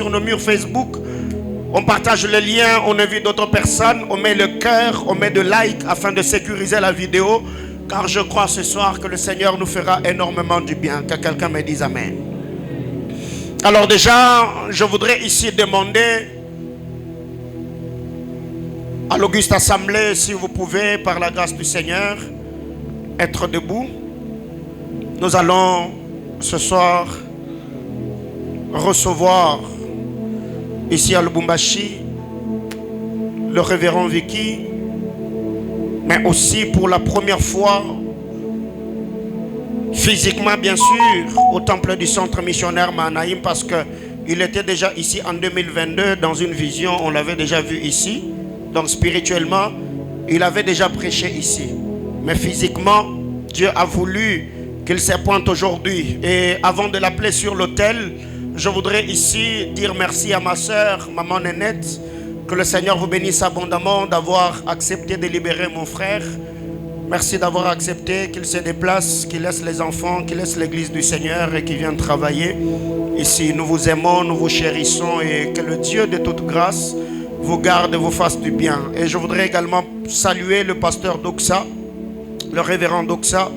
sur nos murs Facebook. On partage le lien, on invite d'autres personnes, on met le cœur, on met de like afin de sécuriser la vidéo. Car je crois ce soir que le Seigneur nous fera énormément du bien. Que quelqu'un me dise Amen. Alors déjà, je voudrais ici demander à l'Auguste Assemblée, si vous pouvez, par la grâce du Seigneur, être debout. Nous allons ce soir recevoir ici à Lubumbashi le révérend Vicky, mais aussi pour la première fois, physiquement bien sûr, au temple du centre missionnaire Mahanaïm, parce qu'il était déjà ici en 2022 dans une vision, on l'avait déjà vu ici. Donc spirituellement, il avait déjà prêché ici. Mais physiquement, Dieu a voulu qu'il se pointe aujourd'hui. Et avant de l'appeler sur l'autel, je voudrais ici dire merci à ma soeur, maman Nénette, que le Seigneur vous bénisse abondamment d'avoir accepté de libérer mon frère. Merci d'avoir accepté qu'il se déplace, qu'il laisse les enfants, qu'il laisse l'église du Seigneur et qu'il vienne travailler ici. Nous vous aimons, nous vous chérissons et que le Dieu de toute grâce vous garde et vous fasse du bien. Et je voudrais également saluer le pasteur Doxa, le révérend Doxa,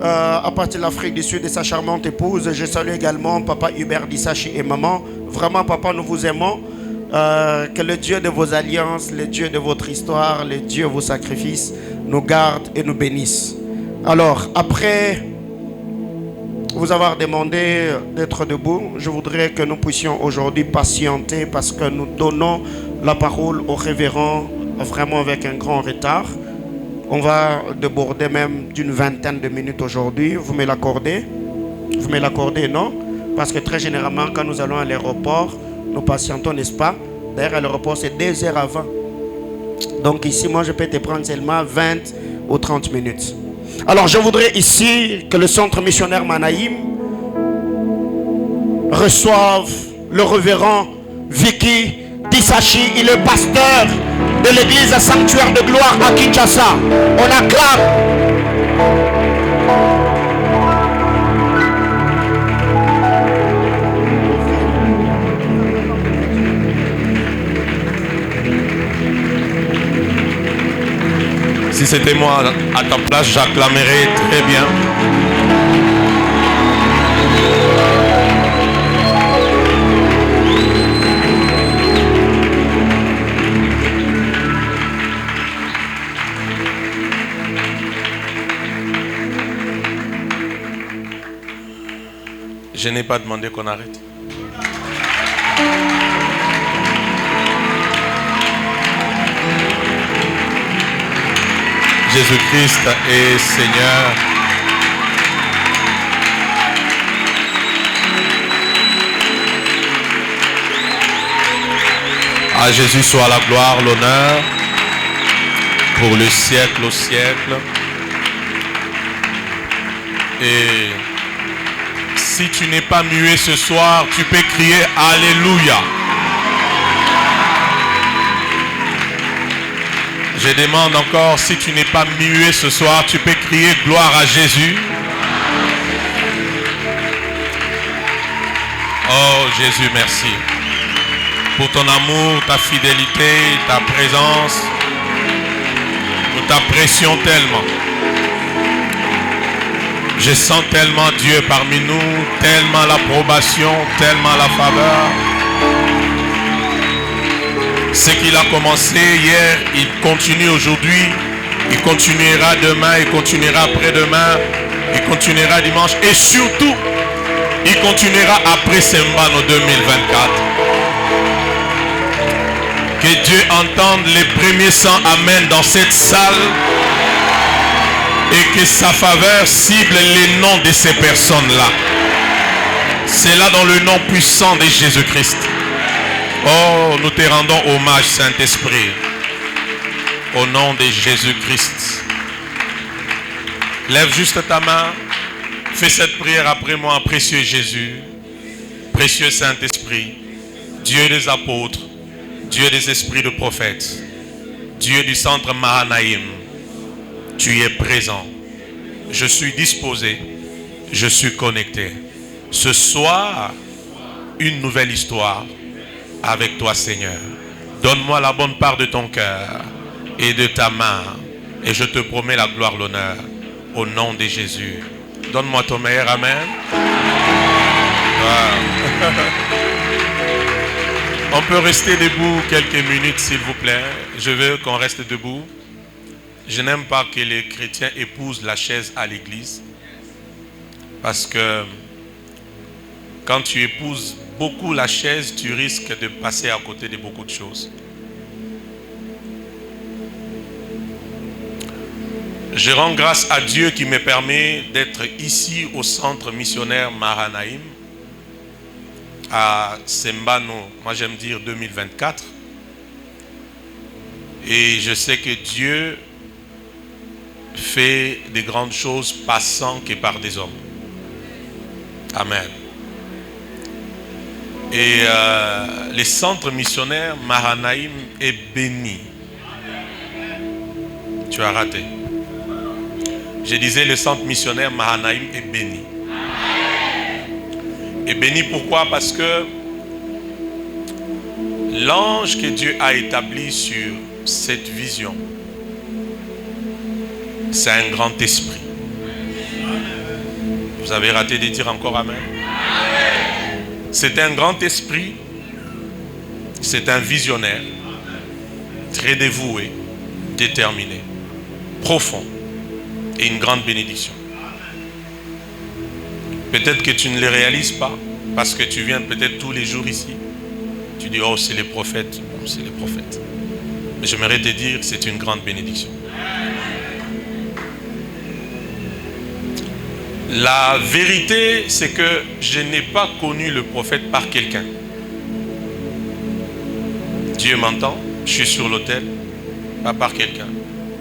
à partir de l'Afrique du Sud et sa charmante épouse. Je salue également papa Hubert Dissachi et maman. Vraiment papa, nous vous aimons. Que le Dieu de vos alliances, le Dieu de votre histoire, le Dieu de vos sacrifices nous garde et nous bénisse. Alors, après vous avoir demandé d'être debout, je voudrais que nous puissions aujourd'hui patienter parce que nous donnons la parole au révérend vraiment avec un grand retard. On va déborder même d'une vingtaine de minutes aujourd'hui. Vous me l'accordez? Vous me l'accordez, non? Parce que très généralement, quand nous allons à l'aéroport, nous patientons, n'est-ce pas? D'ailleurs, à l'aéroport, c'est 2 heures avant. Donc ici, moi, je peux te prendre seulement 20 ou 30 minutes. Alors, je voudrais ici que le centre missionnaire Mahanaïm reçoive le révérend Vicky Dissachi. Il est pasteur de l'église Sanctuaire de Gloire à Kinshasa. On acclame. Si c'était moi à ta place, j'acclamerais très bien. Je n'ai pas demandé qu'on arrête. Jésus-Christ est Seigneur. À Jésus soit la gloire, l'honneur, pour le siècle au siècle. Et si tu n'es pas muet ce soir, tu peux crier Alléluia. Je demande encore, si tu n'es pas muet ce soir, tu peux crier gloire à Jésus. Oh Jésus, merci pour ton amour, ta fidélité, ta présence. Nous t'apprécions tellement. Je sens tellement Dieu parmi nous, tellement l'approbation, tellement la faveur. Ce qu'il a commencé hier, il continue aujourd'hui, il continuera demain, il continuera après-demain, il continuera dimanche et surtout, il continuera après Sembano 2024. Que Dieu entende les premiers 100 Amen dans cette salle et que sa faveur cible les noms de ces personnes-là. C'est là dans le nom puissant de Jésus-Christ. Oh, nous te rendons hommage, Saint-Esprit, au nom de Jésus-Christ. Lève juste ta main, fais cette prière après moi, précieux Jésus, précieux Saint-Esprit, Dieu des apôtres, Dieu des esprits de prophètes, Dieu du centre Mahanaïm, tu es présent. Je suis disposé, je suis connecté. Ce soir, une nouvelle histoire avec toi, Seigneur. Donne-moi la bonne part de ton cœur et de ta main. Et je te promets la gloire, l'honneur. Au nom de Jésus. Donne-moi ton meilleur amen. Wow. On peut rester debout quelques minutes, s'il vous plaît. Je veux qu'on reste debout. Je n'aime pas que les chrétiens épousent la chaise à l'église. Parce que quand tu épouses beaucoup la chaise, tu risques de passer à côté de beaucoup de choses. Je rends grâce à Dieu qui me permet d'être ici au centre missionnaire Mahanaïm, à Sembano, moi j'aime dire 2024. Et je sais que Dieu fait des grandes choses passant que par des hommes. Amen. Et le centre missionnaire Mahanaïm est béni. Tu as raté. Je disais, le centre missionnaire Mahanaïm est béni. Et béni pourquoi? Parce que l'ange que Dieu a établi sur cette vision, c'est un grand esprit. Vous avez raté de dire encore amen. C'est un grand esprit, c'est un visionnaire, très dévoué, déterminé, profond et une grande bénédiction. Peut-être que tu ne les réalises pas parce que tu viens peut-être tous les jours ici. Tu dis, oh, c'est les prophètes. Bon, c'est les prophètes. Mais j'aimerais te dire que c'est une grande bénédiction. La vérité, c'est que je n'ai pas connu le prophète par quelqu'un. Dieu m'entend, je suis sur l'autel, pas par quelqu'un.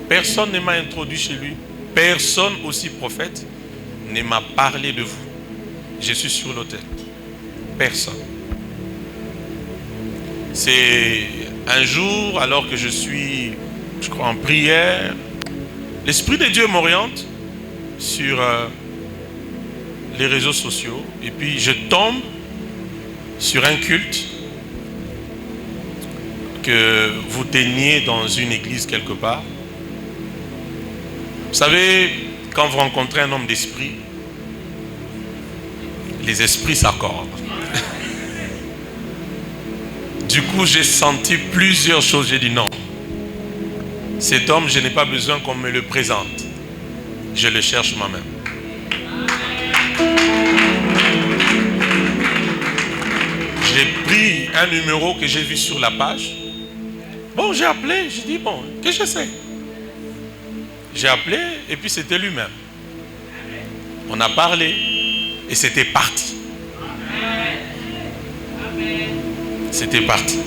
Personne ne m'a introduit chez lui. Personne aussi prophète ne m'a parlé de vous. Je suis sur l'autel. Personne. C'est un jour, alors que je suis, je crois, en prière, l'Esprit de Dieu m'oriente sur les réseaux sociaux. Et puis je tombe sur un culte que vous teniez dans une église quelque part. Vous savez, quand vous rencontrez un homme d'esprit, les esprits s'accordent. Du coup, j'ai senti plusieurs choses. J'ai dit non. Cet homme, je n'ai pas besoin qu'on me le présente. Je le cherche moi-même. J'ai pris un numéro que j'ai vu sur la page. Bon, j'ai appelé. J'ai dit, bon, qu'est-ce que c'est? J'ai appelé et puis c'était lui-même. On a parlé et c'était parti. C'était parti.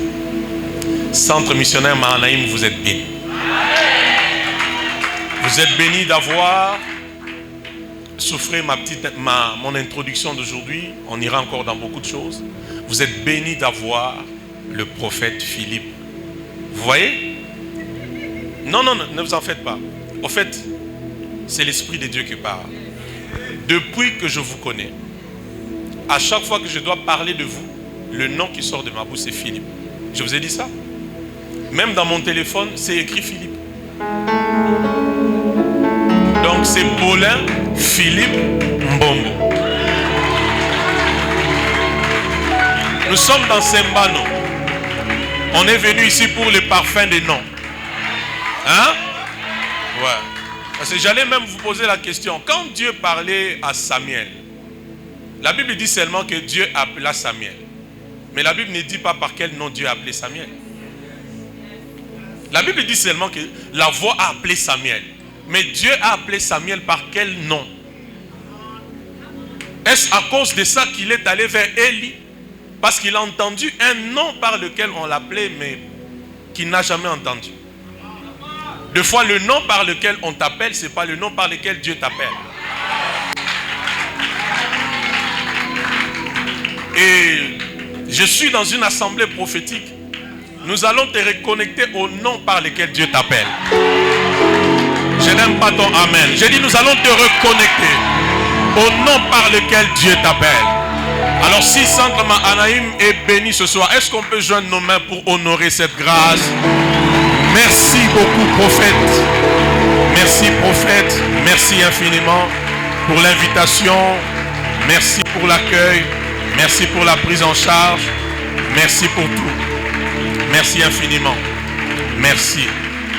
Centre missionnaire Mahanaïm, vous êtes bénis. Vous êtes bénis d'avoir souffré mon introduction d'aujourd'hui. On ira encore dans beaucoup de choses. Vous êtes bénis d'avoir le prophète Philippe. Vous voyez? Non, ne vous en faites pas. En fait, c'est l'Esprit de Dieu qui parle. Depuis que je vous connais, à chaque fois que je dois parler de vous, le nom qui sort de ma bouche, c'est Philippe. Je vous ai dit ça. Même dans mon téléphone, c'est écrit Philippe. Donc c'est Paulin Philippe Mbongo. Nous sommes dans Sembano. On est venu ici pour le parfum des noms. Hein? Ouais. Parce que j'allais même vous poser la question. Quand Dieu parlait à Samuel, la Bible dit seulement que Dieu appela Samuel. Mais la Bible ne dit pas par quel nom Dieu a appelé Samuel. La Bible dit seulement que la voix a appelé Samuel. Mais Dieu a appelé Samuel par quel nom? Est-ce à cause de ça qu'il est allé vers Élie? Parce qu'il a entendu un nom par lequel on l'appelait, mais qu'il n'a jamais entendu. Deux fois, le nom par lequel on t'appelle, ce n'est pas le nom par lequel Dieu t'appelle. Et je suis dans une assemblée prophétique. Nous allons te reconnecter au nom par lequel Dieu t'appelle. Je n'aime pas ton amen. J'ai dit nous allons te reconnecter au nom par lequel Dieu t'appelle. Alors si Centre Mahanaïm est béni ce soir, est-ce qu'on peut joindre nos mains pour honorer cette grâce? Merci beaucoup, prophète. Merci, prophète. Merci infiniment pour l'invitation. Merci pour l'accueil. Merci pour la prise en charge. Merci pour tout. Merci infiniment. Merci.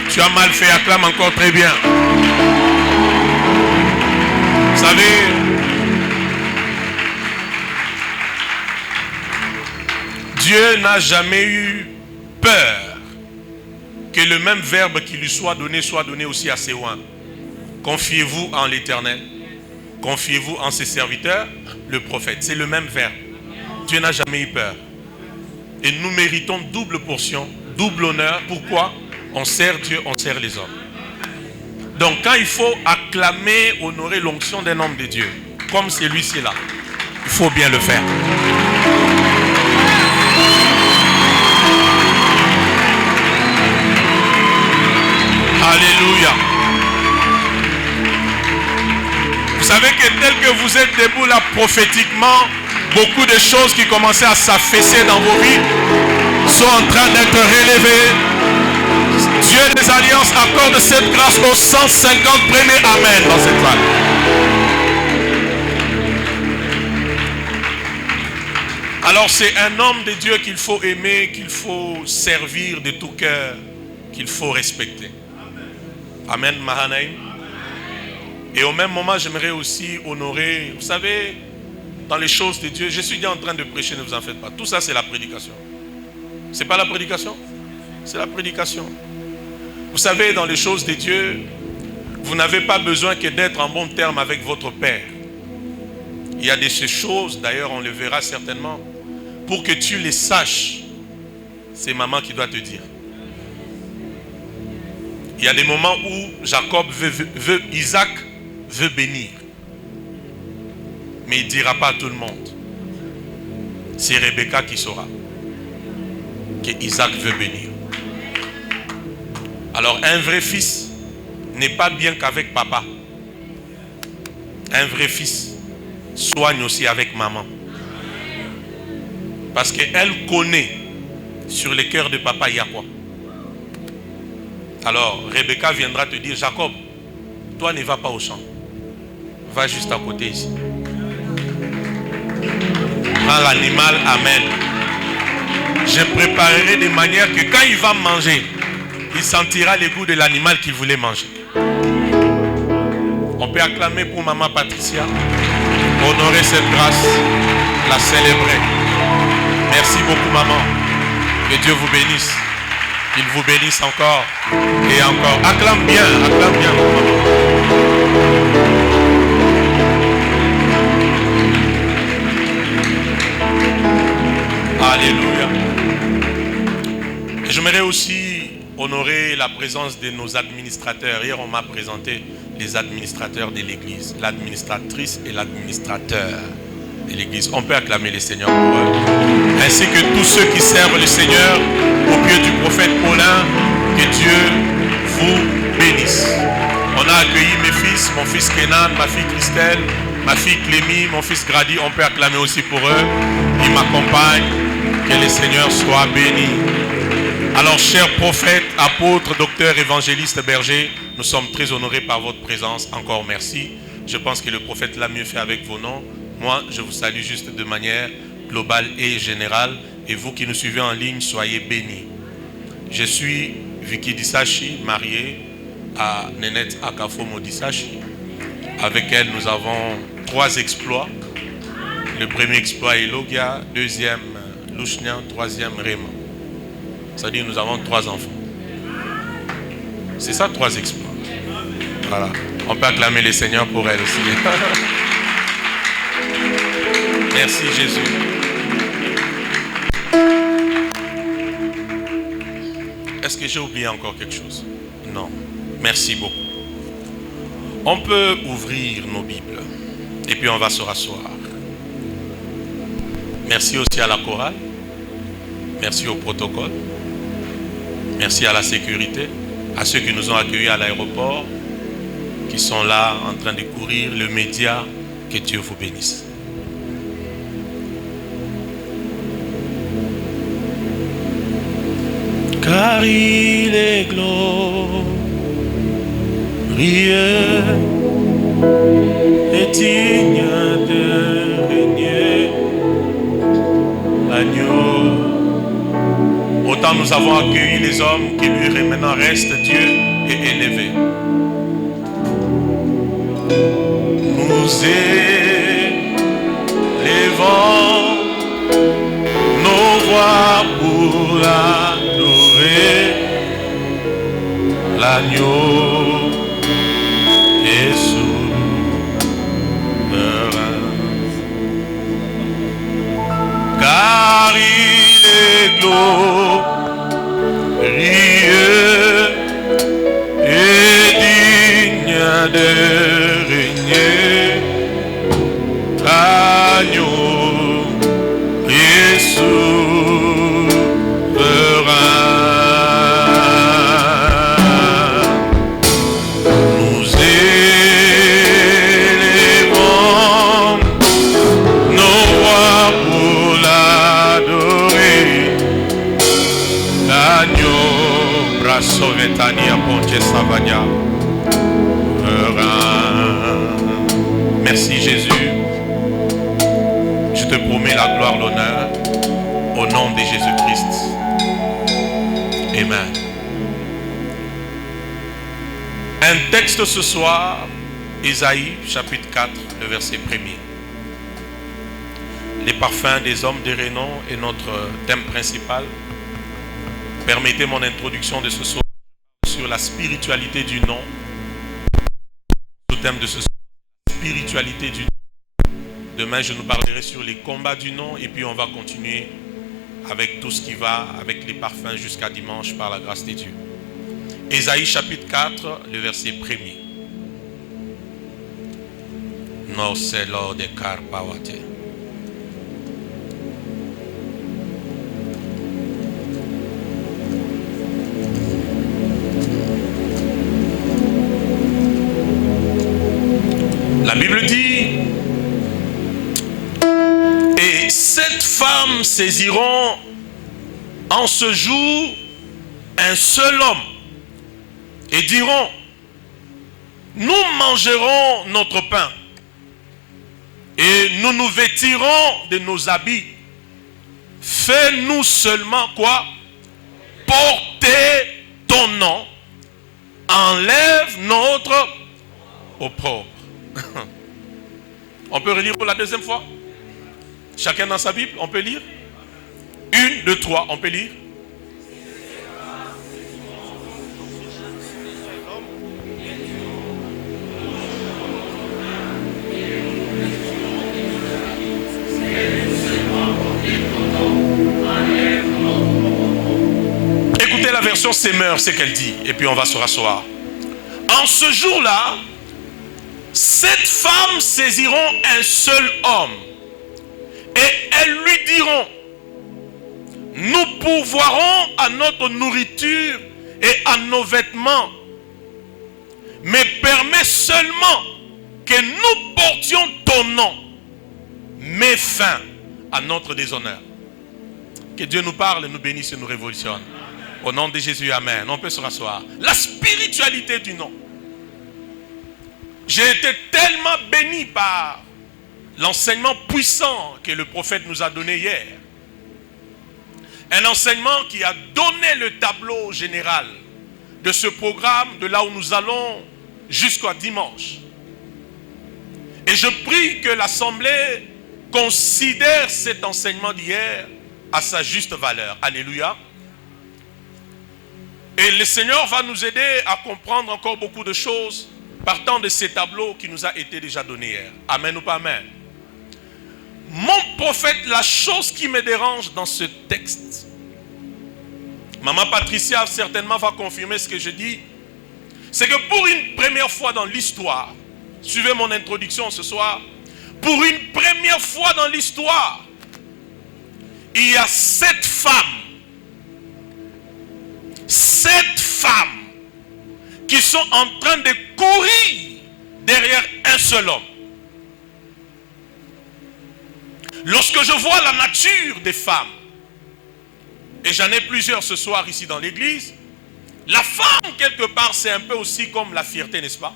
Tu as mal fait, acclame encore très bien. Vous savez, Dieu n'a jamais eu peur que le même verbe qui lui soit donné aussi à ses oins. Confiez-vous en l'Éternel. Confiez-vous en ses serviteurs, le prophète. C'est le même verbe. Dieu n'a jamais eu peur. Et nous méritons double portion, double honneur. Pourquoi? On sert Dieu, on sert les hommes. Donc quand il faut acclamer, honorer l'onction d'un homme de Dieu, comme celui-ci là, il faut bien le faire. Alléluia. Vous savez que tel que vous êtes debout là prophétiquement, beaucoup de choses qui commençaient à s'affaisser dans vos vies sont en train d'être relevées. Dieu des alliances accorde cette grâce aux 150 premiers amen dans cette salle. Alors c'est un homme de Dieu qu'il faut aimer, qu'il faut servir de tout cœur, qu'il faut respecter. Amen, Mahanaïm. Et au même moment, j'aimerais aussi honorer, vous savez, dans les choses de Dieu, je suis déjà en train de prêcher, ne vous en faites pas. Tout ça, c'est la prédication. C'est pas la prédication? C'est la prédication. Vous savez, dans les choses de Dieu, vous n'avez pas besoin que d'être en bon terme avec votre Père. Il y a de ces choses, d'ailleurs, on le verra certainement, pour que tu les saches. C'est maman qui doit te dire. Il y a des moments où Jacob Isaac veut bénir. Mais il ne dira pas à tout le monde. C'est Rebecca qui saura que Isaac veut bénir. Alors un vrai fils n'est pas bien qu'avec papa. Un vrai fils soigne aussi avec maman. Parce qu'elle connaît sur le cœur de papa il y a quoi. Alors, Rebecca viendra te dire, Jacob, toi ne vas pas au champ. Va juste à côté ici. Prends l'animal, amen. Je préparerai de manière que quand il va manger, il sentira le goût de l'animal qu'il voulait manger. On peut acclamer pour maman Patricia, honorer cette grâce, la célébrer. Merci beaucoup maman. Que Dieu vous bénisse. Qu'il vous bénisse encore et encore. Acclame bien maman. Alléluia. Et j'aimerais aussi honorer la présence de nos administrateurs. Hier, on m'a présenté les administrateurs de l'église, l'administratrice et l'administrateur de l'église. On peut acclamer le Seigneur pour eux. Ainsi que tous ceux qui servent le Seigneur au pied du prophète Paulin. Que Dieu vous bénisse. On a accueilli mes fils, mon fils Kenan, ma fille Christelle, ma fille Clémy, mon fils Grady. On peut acclamer aussi pour eux. Ils m'accompagnent. Que le Seigneur soit béni. Alors, chers prophètes, apôtres, docteurs, évangélistes, bergers, nous sommes très honorés par votre présence. Encore merci. Je pense que le prophète l'a mieux fait avec vos noms. Moi, je vous salue juste de manière globale et générale. Et vous qui nous suivez en ligne, soyez bénis. Je suis Vicky Disachi, marié à Nenette Akafomo Disachi. Avec elle, nous avons 3 exploits. Le premier exploit est Logia, deuxième Louchnian, troisième Raymond. C'est-à-dire nous avons 3 enfants. C'est ça 3 exploits. Voilà. On peut acclamer le Seigneur pour elle aussi. Merci Jésus. Est-ce que j'ai oublié encore quelque chose? Non. Merci beaucoup. On peut ouvrir nos Bibles et puis on va se rasseoir. Merci aussi à la chorale. Merci au protocole. Merci à la sécurité, à ceux qui nous ont accueillis à l'aéroport, qui sont là en train de courir, le média. Que Dieu vous bénisse. car il est glorieux et digne de régner. L'agneau. Autant nous avons accueilli les hommes qui lui maintenant reste Dieu est élevé. Nous élevons nos voix pour l'adorer. L'agneau est souverain, car il est glorieux et digne de régner. L'agneau est souverain. Nous élevons nos voix pour l'adorer. L'agneau, brasso vetania ponte savagna. Merci Jésus. Je te promets la gloire, l'honneur, au nom de Jésus-Christ. Amen. Un texte ce soir, Ésaïe, chapitre 4, le verset 1er. Les parfums des hommes de renom est notre thème principal. Permettez mon introduction de ce soir sur la spiritualité du nom. Le thème de ce soir, spiritualité du nom. Demain, je nous parlerai sur les combats du nom et puis on va continuer avec tout ce qui va, avec les parfums jusqu'à dimanche par la grâce de Dieu. Ésaïe chapitre 4, le verset 1er. No se lo de carpawate. La Bible dit, et 7 femmes saisiront en ce jour un seul homme et diront, nous mangerons notre pain et nous nous vêtirons de nos habits. Fais-nous seulement quoi? Porter ton nom, enlève notre opprobre. On peut relire pour la deuxième fois? Chacun dans sa Bible, on peut lire? 1, 2, 3, on peut lire? Écoutez la version Semeur, c'est qu'elle dit, et puis on va se rasseoir. En ce jour-là, 7 femmes saisiront un seul homme et elles lui diront, nous pourvoirons à notre nourriture et à nos vêtements, mais permets seulement que nous portions ton nom, mets fin à notre déshonneur. Que Dieu nous parle, nous bénisse et nous révolutionne. Au nom de Jésus, amen. On peut se rasseoir. La spiritualité du nom. J'ai été tellement béni par l'enseignement puissant que le prophète nous a donné hier. Un enseignement qui a donné le tableau général de ce programme, de là où nous allons jusqu'à dimanche. Et je prie que l'Assemblée considère cet enseignement d'hier à sa juste valeur. Alléluia. Et le Seigneur va nous aider à comprendre encore beaucoup de choses partant de ces tableaux qui nous a été déjà donnés hier. Amen ou pas amen? Mon prophète, la chose qui me dérange dans ce texte, Maman Patricia certainement va confirmer ce que je dis, c'est que pour une première fois dans l'histoire, suivez mon introduction ce soir, pour une première fois dans l'histoire, il y a 7 femmes qui sont en train de courir derrière un seul homme. Lorsque je vois la nature des femmes, et j'en ai plusieurs ce soir ici dans l'église, la femme, quelque part, c'est un peu aussi comme la fierté, n'est-ce pas?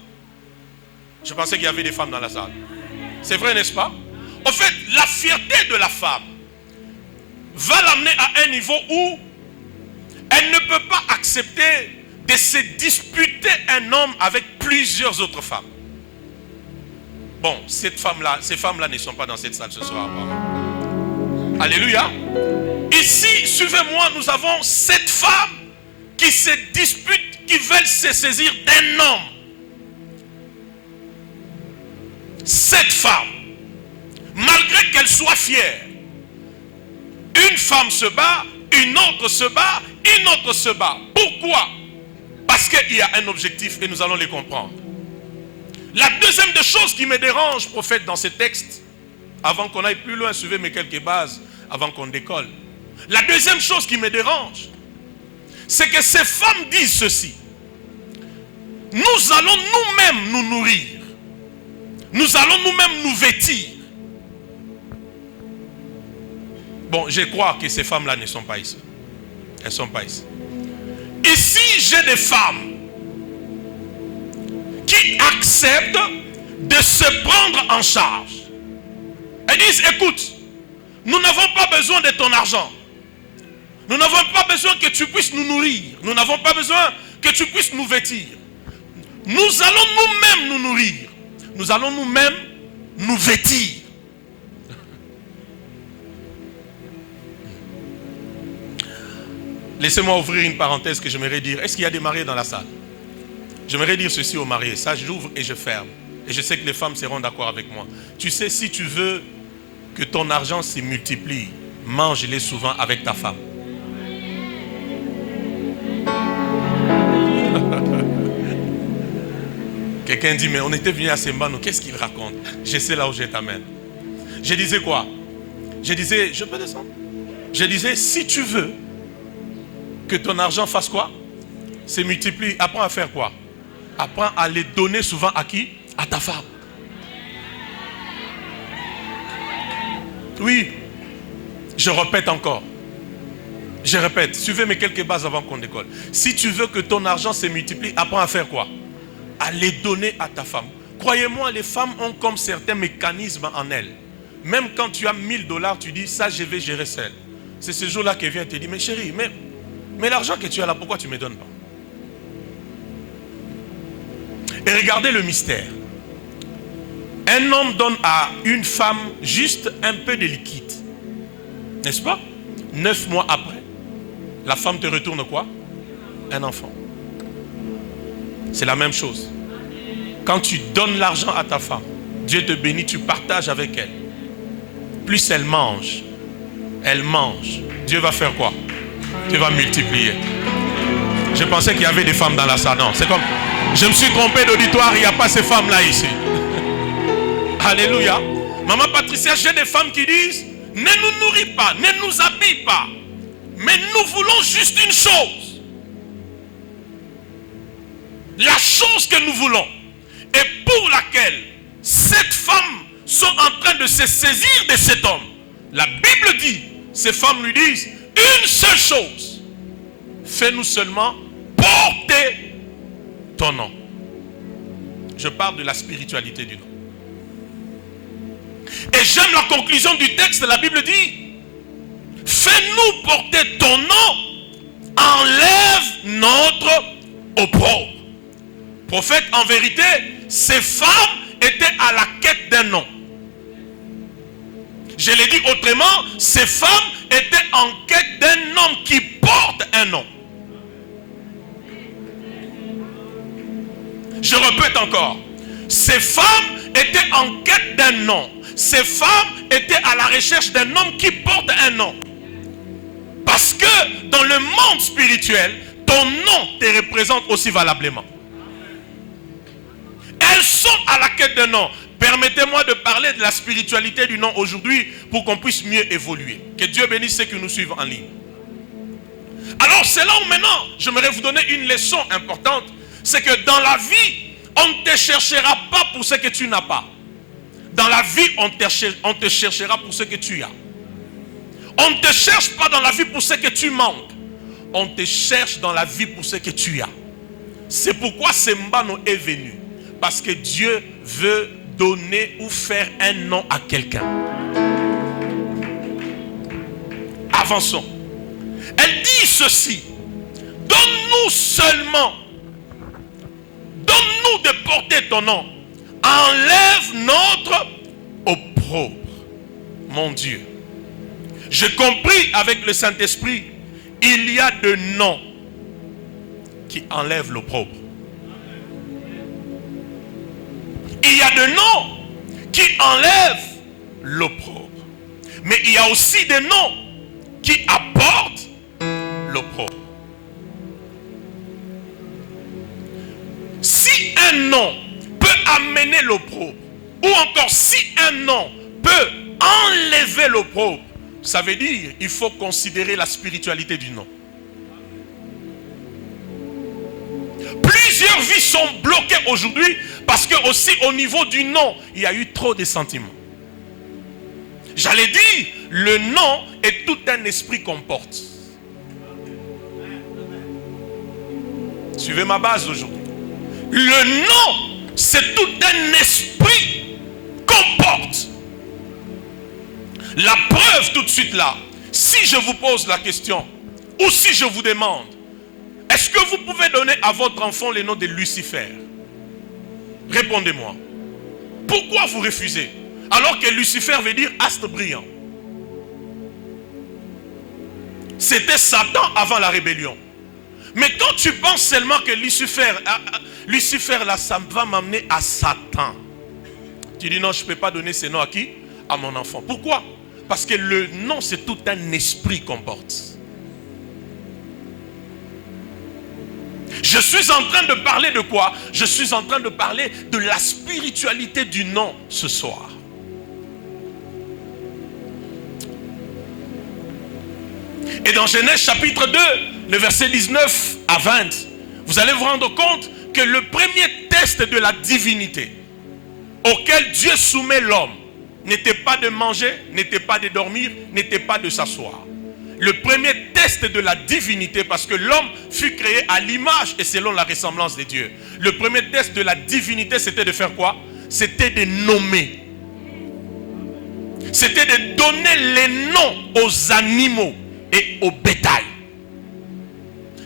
Je pensais qu'il y avait des femmes dans la salle. C'est vrai, n'est-ce pas? En fait, la fierté de la femme va l'amener à un niveau où elle ne peut pas accepter de se disputer un homme avec plusieurs autres femmes. Bon, ces femmes-là ne sont pas dans cette salle ce soir. Alléluia. Ici, suivez-moi, nous avons 7 femmes qui se disputent, qui veulent se saisir d'un homme. 7 femmes, malgré qu'elles soient fières, une femme se bat, une autre se bat, une autre se bat. Pourquoi? Parce qu'il y a un objectif et nous allons les comprendre. La deuxième des choses qui me dérange, prophète, dans ces textes, avant qu'on aille plus loin, suivez mes quelques bases, avant qu'on décolle. La deuxième chose qui me dérange, c'est que ces femmes disent ceci. Nous allons nous-mêmes nous nourrir. Nous allons nous-mêmes nous vêtir. Bon, je crois que ces femmes-là ne sont pas ici. Elles ne sont pas ici. Ici, j'ai des femmes qui acceptent de se prendre en charge. Elles disent, écoute, nous n'avons pas besoin de ton argent. Nous n'avons pas besoin que tu puisses nous nourrir. Nous n'avons pas besoin que tu puisses nous vêtir. Nous allons nous-mêmes nous nourrir. Nous allons nous-mêmes nous vêtir. Laissez-moi ouvrir une parenthèse que j'aimerais dire. Est-ce qu'il y a des mariés dans la salle? J'aimerais dire ceci aux mariés. Ça, j'ouvre et je ferme. Et je sais que les femmes seront d'accord avec moi. Tu sais, si tu veux que ton argent se multiplie, mange-les souvent avec ta femme. Quelqu'un dit, mais on était venu à Sembano, qu'est-ce qu'il raconte? Je sais là où je t'amène. Je disais quoi? Je disais, je peux descendre? Je disais, si tu veux que ton argent fasse quoi? Se multiplie, apprends à faire quoi? Apprends à les donner souvent à qui? À ta femme. Oui, je répète encore. Je répète, suivez mes quelques bases avant qu'on décolle. Si tu veux que ton argent se multiplie, apprends à faire quoi? À les donner à ta femme. Croyez-moi, les femmes ont comme certains mécanismes en elles. Même quand tu as 1000 $, tu dis, ça je vais gérer seul. C'est ce jour-là qu'elle vient te dire, mais chérie, mais l'argent que tu as là, pourquoi tu ne me donnes pas? Et regardez le mystère. Un homme donne à une femme juste un peu de liquide. N'est-ce pas? 9 mois après, la femme te retourne quoi? Un enfant. C'est la même chose. Quand tu donnes l'argent à ta femme, Dieu te bénit, tu partages avec elle. Plus elle mange, Dieu va faire quoi? Dieu va multiplier. Je pensais qu'il y avait des femmes dans la salle. Non, c'est comme, je me suis trompé d'auditoire, il n'y a pas ces femmes-là ici. Alléluia. Maman Patricia, j'ai des femmes qui disent, ne nous nourris pas, ne nous habille pas, mais nous voulons juste une chose. La chose que nous voulons et pour laquelle cette femme sont en train de se saisir de cet homme. La Bible dit, ces femmes lui disent, une seule chose, fais-nous seulement porter ton nom. Je parle de la spiritualité du nom. Et j'aime la conclusion du texte, la Bible dit, fais-nous porter ton nom, enlève notre opprobre. Prophète, en vérité, ces femmes étaient à la quête d'un nom. Je l'ai dit autrement, ces femmes étaient en quête d'un homme qui porte un nom. Je répète encore, ces femmes étaient en quête d'un nom. Ces femmes étaient à la recherche d'un homme qui porte un nom. Parce que dans le monde spirituel, ton nom te représente aussi valablement. Elles sont à la quête d'un nom. Permettez-moi de parler de la spiritualité du nom aujourd'hui pour qu'on puisse mieux évoluer. Que Dieu bénisse ceux qui nous suivent en ligne. Alors c'est là où maintenant, j'aimerais vous donner une leçon importante. C'est que dans la vie, on ne te cherchera pas pour ce que tu n'as pas. Dans la vie, on te cherchera pour ce que tu as. On ne te cherche pas dans la vie pour ce que tu manques. On te cherche dans la vie pour ce que tu as. C'est pourquoi Sembano est venu. Parce que Dieu veut donner ou faire un nom à quelqu'un. Avançons. Elle dit ceci. Donne-nous seulement. Donne-nous de porter ton nom. Enlève notre opprobre. Mon Dieu. J'ai compris avec le Saint-Esprit, il y a de noms qui enlèvent l'opprobre. Il y a de noms qui enlèvent l'opprobre. Mais il y a aussi des noms qui apportent l'opprobre. Si un nom peut amener l'opprobre, ou encore si un nom peut enlever l'opprobre, ça veut dire qu'il faut considérer la spiritualité du nom. Plusieurs vies sont bloquées aujourd'hui parce que aussi au niveau du nom, il y a eu trop de sentiments. J'allais dire, le nom est tout un esprit qu'on porte. Suivez ma base aujourd'hui. Le nom, c'est tout un esprit qu'on porte. La preuve tout de suite là, si je vous pose la question, ou si je vous demande, est-ce que vous pouvez donner à votre enfant le nom de Lucifer? Répondez-moi. Pourquoi vous refusez? Alors que Lucifer veut dire astre brillant. C'était Satan avant la rébellion. Mais quand tu penses seulement que Lucifer là, ça va m'amener à Satan. Tu dis non, je ne peux pas donner ce nom à qui? À mon enfant. Pourquoi? Parce que le nom, c'est tout un esprit qu'on porte. Je suis en train de parler de quoi? Je suis en train de parler de la spiritualité du nom ce soir. Et dans Genèse chapitre 2, le verset 19 à 20, vous allez vous rendre compte que le premier test de la divinité auquel Dieu soumet l'homme n'était pas de manger, n'était pas de dormir, n'était pas de s'asseoir. Le premier test de la divinité, parce que l'homme fut créé à l'image et selon la ressemblance de Dieu. Le premier test de la divinité, c'était de faire quoi? C'était de nommer. C'était de donner les noms aux animaux et au bétail.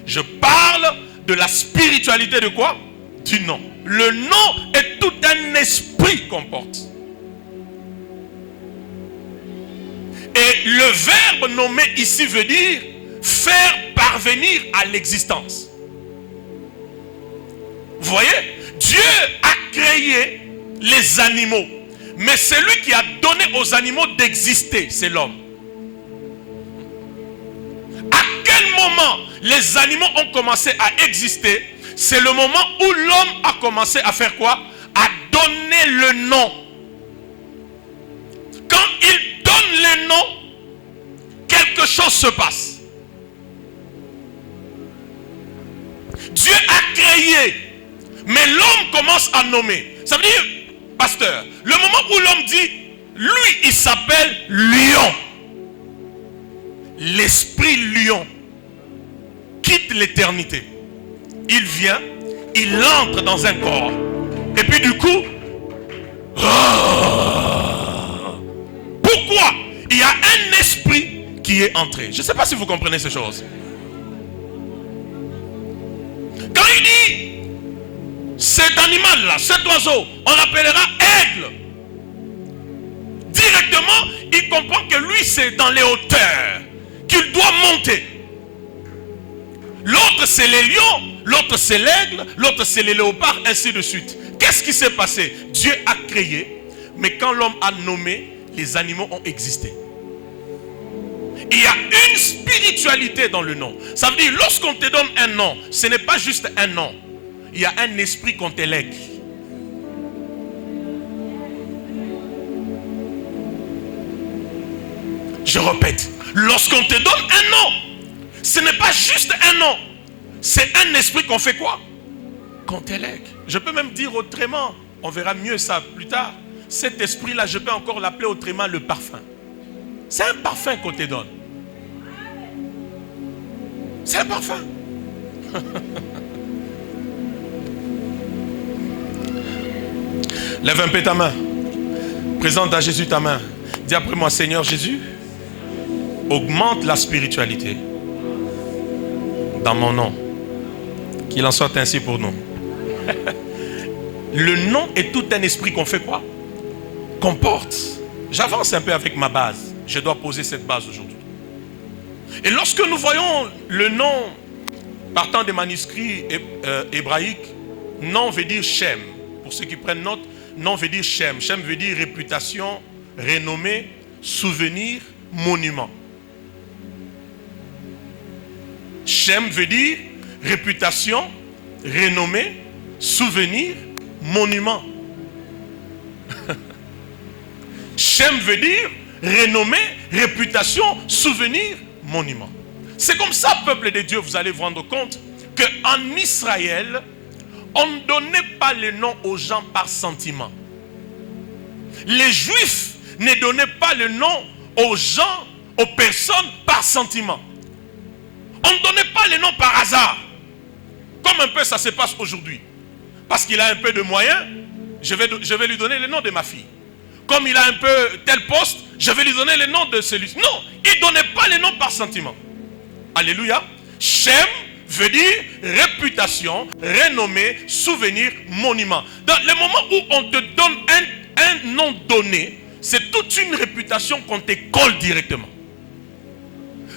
Je parle de la spiritualité de quoi? Du nom. Le nom est tout un esprit qu'on porte. Et le verbe nommer ici veut dire faire parvenir à l'existence. Vous voyez? Dieu a créé les animaux. Mais celui qui a donné aux animaux d'exister, c'est l'homme. À quel moment les animaux ont commencé à exister? C'est le moment où l'homme a commencé à faire quoi? À donner le nom. Quand il donne le nom, quelque chose se passe. Dieu a créé, mais l'homme commence à nommer. Ça veut dire, pasteur, le moment où l'homme dit, lui il s'appelle lion. L'esprit lion quitte l'éternité. Il vient, il entre dans un corps. Et puis du coup, pourquoi? Il y a un esprit qui est entré. Je ne sais pas si vous comprenez ces choses. Quand il dit, cet animal-là, cet oiseau, on l'appellera aigle. Directement, il comprend que lui, c'est dans les hauteurs qu'il doit monter. L'autre, c'est les lions, l'autre, c'est l'aigle, l'autre, c'est les léopards, ainsi de suite. Qu'est-ce qui s'est passé? Dieu a créé, mais quand l'homme a nommé, les animaux ont existé. Il y a une spiritualité dans le nom. Ça veut dire, lorsqu'on te donne un nom, ce n'est pas juste un nom. Il y a un esprit qu'on te lègue. Je répète, lorsqu'on te donne un nom, ce n'est pas juste un nom. C'est un esprit qu'on fait quoi? Qu'on te lègue. Je peux même dire autrement, on verra mieux ça plus tard. Cet esprit-là, je peux encore l'appeler autrement le parfum. C'est un parfum qu'on te donne. C'est un parfum. Lève un peu ta main. Présente à Jésus ta main. Dis après moi, Seigneur Jésus, augmente la spiritualité dans mon nom. Qu'il en soit ainsi pour nous. Le nom est tout un esprit qu'on fait quoi? Qu'on porte. J'avance un peu avec ma base. Je dois poser cette base aujourd'hui. Et lorsque nous voyons le nom partant des manuscrits hébraïques, nom veut dire Shem. Pour ceux qui prennent note, nom veut dire Shem. Shem veut dire réputation, renommée, souvenir, monument. Shem veut dire réputation, renommée, souvenir, monument. Shem veut dire renommée, réputation, souvenir, monument. C'est comme ça, peuple de Dieu, vous allez vous rendre compte qu'en Israël, on ne donnait pas le nom aux gens par sentiment. Les Juifs ne donnaient pas le nom aux gens, aux personnes par sentiment. On ne donnait pas le nom par hasard. Comme un peu ça se passe aujourd'hui. Parce qu'il a un peu de moyens, je vais lui donner le nom de ma fille. Comme il a un peu tel poste, je vais lui donner le nom de celui-ci. Non, il ne donnait pas le nom par sentiment. Alléluia. Shem veut dire réputation, renommée, souvenir, monument. Dans le moment où on te donne un nom donné, c'est toute une réputation qu'on te colle directement.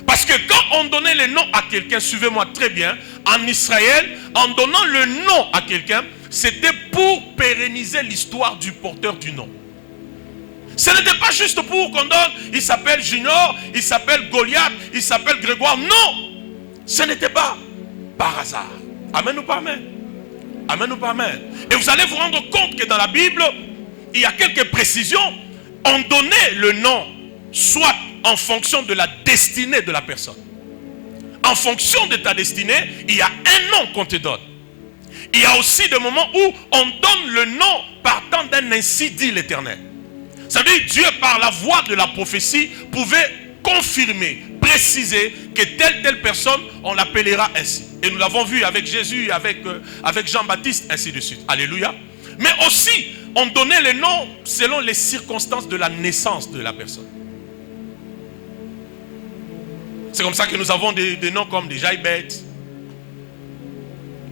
Parce que quand on donnait le nom à quelqu'un, suivez-moi très bien, en Israël, en donnant le nom à quelqu'un, c'était pour pérenniser l'histoire du porteur du nom. Ce n'était pas juste pour qu'on donne, il s'appelle Junior, il s'appelle Goliath, il s'appelle Grégoire. Non, ce n'était pas par hasard. Amen ou pas amen? Amen ou pas amen? Et vous allez vous rendre compte que dans la Bible, il y a quelques précisions. On donnait le nom, soit en fonction de la destinée de la personne. En fonction de ta destinée, il y a un nom qu'on te donne. Il y a aussi des moments où on donne le nom partant d'un ainsi dit l'Éternel. Ça veut dire Dieu, par la voix de la prophétie, pouvait confirmer, préciser que telle personne, on l'appellera ainsi. Et nous l'avons vu avec Jésus, avec Jean-Baptiste, ainsi de suite. Alléluia. Mais aussi, on donnait les noms selon les circonstances de la naissance de la personne. C'est comme ça que nous avons des noms comme des Jaibet,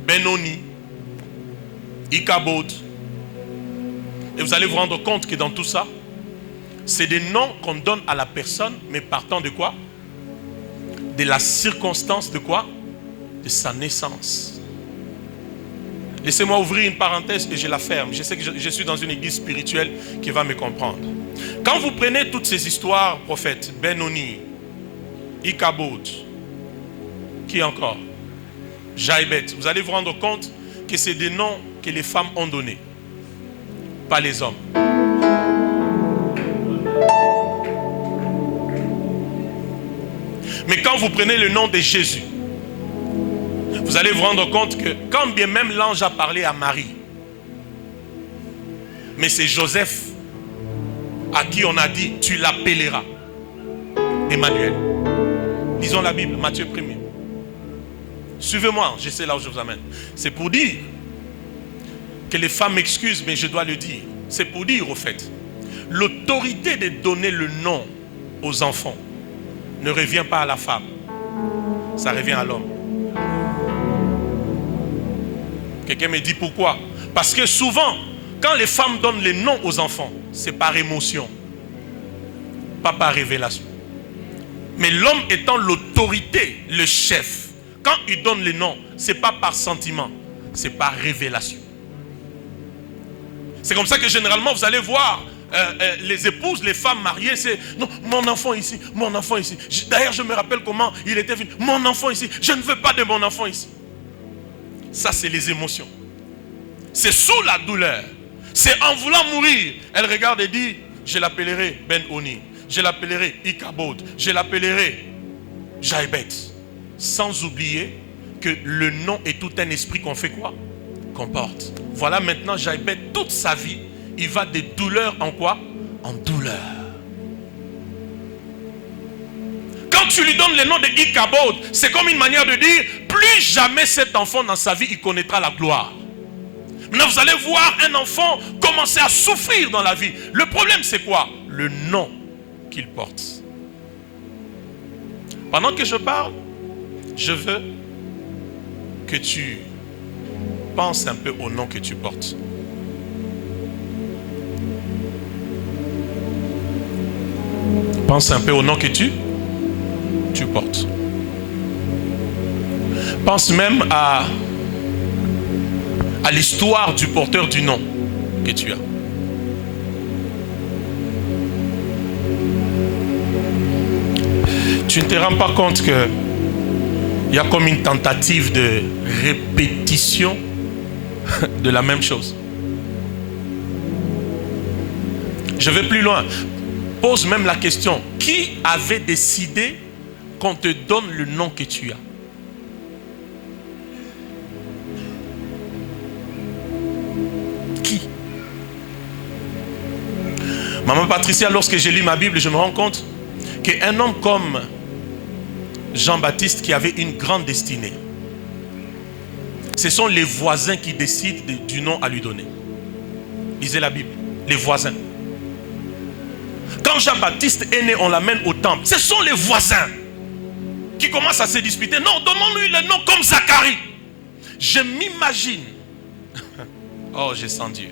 Benoni, Ikabod. Et vous allez vous rendre compte que dans tout ça, c'est des noms qu'on donne à la personne, mais partant de quoi? De la circonstance de quoi? De sa naissance. Laissez-moi ouvrir une parenthèse et je la ferme. Je sais que je suis dans une église spirituelle qui va me comprendre. Quand vous prenez toutes ces histoires, prophètes, Benoni, Ikabod, qui encore? Jaibet, vous allez vous rendre compte que c'est des noms que les femmes ont donnés, pas les hommes. Mais quand vous prenez le nom de Jésus, vous allez vous rendre compte que quand bien même l'ange a parlé à Marie, mais c'est Joseph à qui on a dit tu l'appelleras Emmanuel. Lisons la Bible, Matthieu 1er. Suivez-moi, je sais là où je vous amène. C'est pour dire que les femmes m'excusent, mais je dois le dire. C'est pour dire au fait, l'autorité de donner le nom aux enfants ne revient pas à la femme, ça revient à l'homme. Quelqu'un me dit pourquoi? Parce que souvent, quand les femmes donnent les noms aux enfants, c'est par émotion, pas par révélation. Mais l'homme étant l'autorité, le chef, quand il donne les noms, ce n'est pas par sentiment, c'est par révélation. C'est comme ça que généralement vous allez voir les épouses, les femmes mariées, c'est non, mon enfant ici, mon enfant ici. D'ailleurs, je me rappelle comment il était venu. Mon enfant ici, je ne veux pas de mon enfant ici. Ça, c'est les émotions. C'est sous la douleur. C'est en voulant mourir. Elle regarde et dit, je l'appellerai Ben-Oni, je l'appellerai Ikabod, je l'appellerai Jaibet. Sans oublier que le nom est tout un esprit qu'on fait quoi? Qu'on porte. Voilà maintenant Jaibet, toute sa vie, il va de douleur en quoi? En douleur. Quand Quand tu lui donnes le nom de Ichabod, c'est comme une manière de dire, plus jamais cet enfant dans sa vie, il connaîtra la gloire. Maintenant, vous allez voir un enfant commencer à souffrir dans la vie. Le problème, c'est quoi? Le nom qu'il porte. Pendant que je parle, je veux que tu penses un peu au nom que tu portes. Pense un peu au nom que tu portes. Pense même à l'histoire du porteur du nom que tu as. Tu ne te rends pas compte que il y a comme une tentative de répétition de la même chose. Je vais plus loin. Pose même la question, qui avait décidé qu'on te donne le nom que tu as? Qui? Maman Patricia, lorsque j'ai lu ma Bible, je me rends compte qu'un homme comme Jean-Baptiste qui avait une grande destinée, ce sont les voisins qui décident du nom à lui donner. Lisez la Bible, les voisins. Quand Jean-Baptiste est né, on l'amène au temple. Ce sont les voisins qui commencent à se disputer. Non, donnons-lui le nom comme Zacharie. Je m'imagine. Oh, je sens Dieu.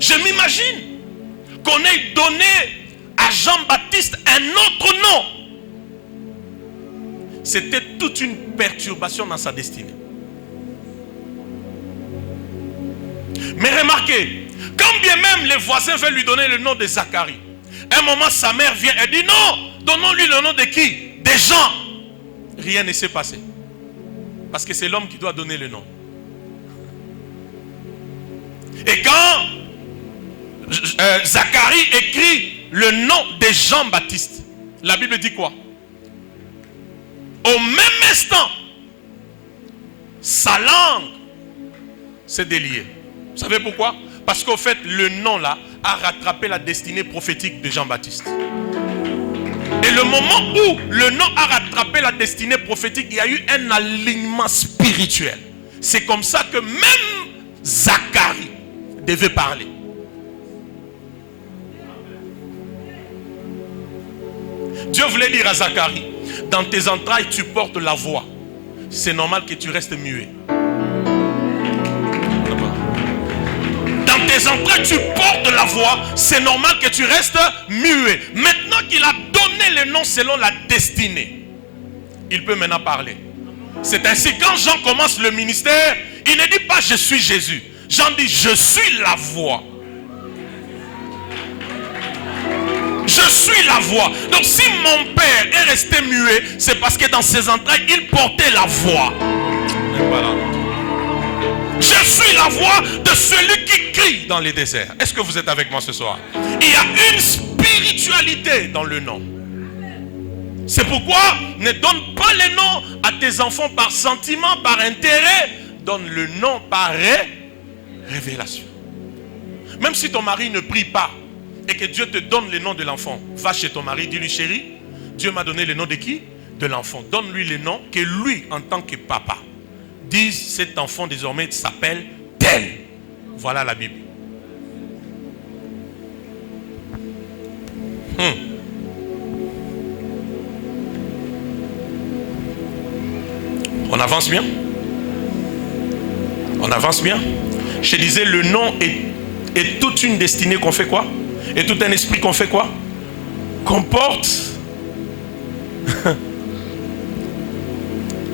Je m'imagine qu'on ait donné à Jean-Baptiste un autre nom. C'était toute une perturbation dans sa destinée. Mais remarquez, quand bien même les voisins veulent lui donner le nom de Zacharie, à un moment sa mère vient et dit non, donnons-lui le nom de qui? Des gens. Rien ne s'est passé. Parce que c'est l'homme qui doit donner le nom. Et quand Zacharie écrit le nom de Jean-Baptiste, la Bible dit quoi? Au même instant, sa langue s'est déliée. Vous savez pourquoi? Parce qu'au fait, le nom là a rattrapé la destinée prophétique de Jean-Baptiste. Et le moment où le nom a rattrapé la destinée prophétique, il y a eu un alignement spirituel. C'est comme ça que même Zacharie devait parler. Dieu voulait dire à Zacharie, dans tes entrailles tu portes la voix. C'est normal que tu restes muet. Dans tes entrailles tu portes la voix. C'est normal que tu restes muet. Maintenant qu'il a donné le nom selon la destinée, il peut maintenant parler. C'est ainsi quand Jean commence le ministère, il ne dit pas je suis Jésus. Jean dit je suis la voix. Je suis la voix. Donc si mon père est resté muet, c'est parce que dans ses entrailles, il portait la voix. Voilà. Je suis la voix de celui qui crie dans les déserts. Est-ce que vous êtes avec moi ce soir? Il y a une spiritualité dans le nom. C'est pourquoi ne donne pas les noms à tes enfants par sentiment, par intérêt. Donne le nom par révélation. Même si ton mari ne prie pas, et que Dieu te donne le nom de l'enfant, va chez ton mari, dis-lui chérie, Dieu m'a donné le nom de qui? De l'enfant. Donne-lui le nom que lui, en tant que papa, dise cet enfant désormais s'appelle tel. Voilà la Bible. On avance bien? On avance bien? Je disais, le nom est toute une destinée qu'on fait quoi? Et tout un esprit qu'on fait quoi? Qu'on porte.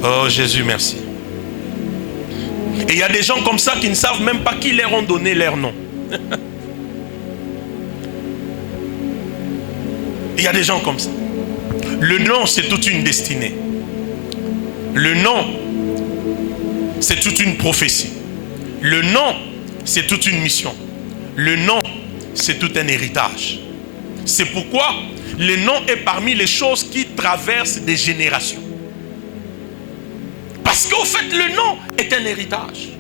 Oh Jésus, merci. Et il y a des gens comme ça qui ne savent même pas qui leur ont donné leur nom. Il y a des gens comme ça. Le nom, c'est toute une destinée. Le nom, c'est toute une prophétie. Le nom, c'est toute une mission. Le nom, c'est tout un héritage. C'est pourquoi le nom est parmi les choses qui traversent des générations. Parce qu'au fait, le nom est un héritage.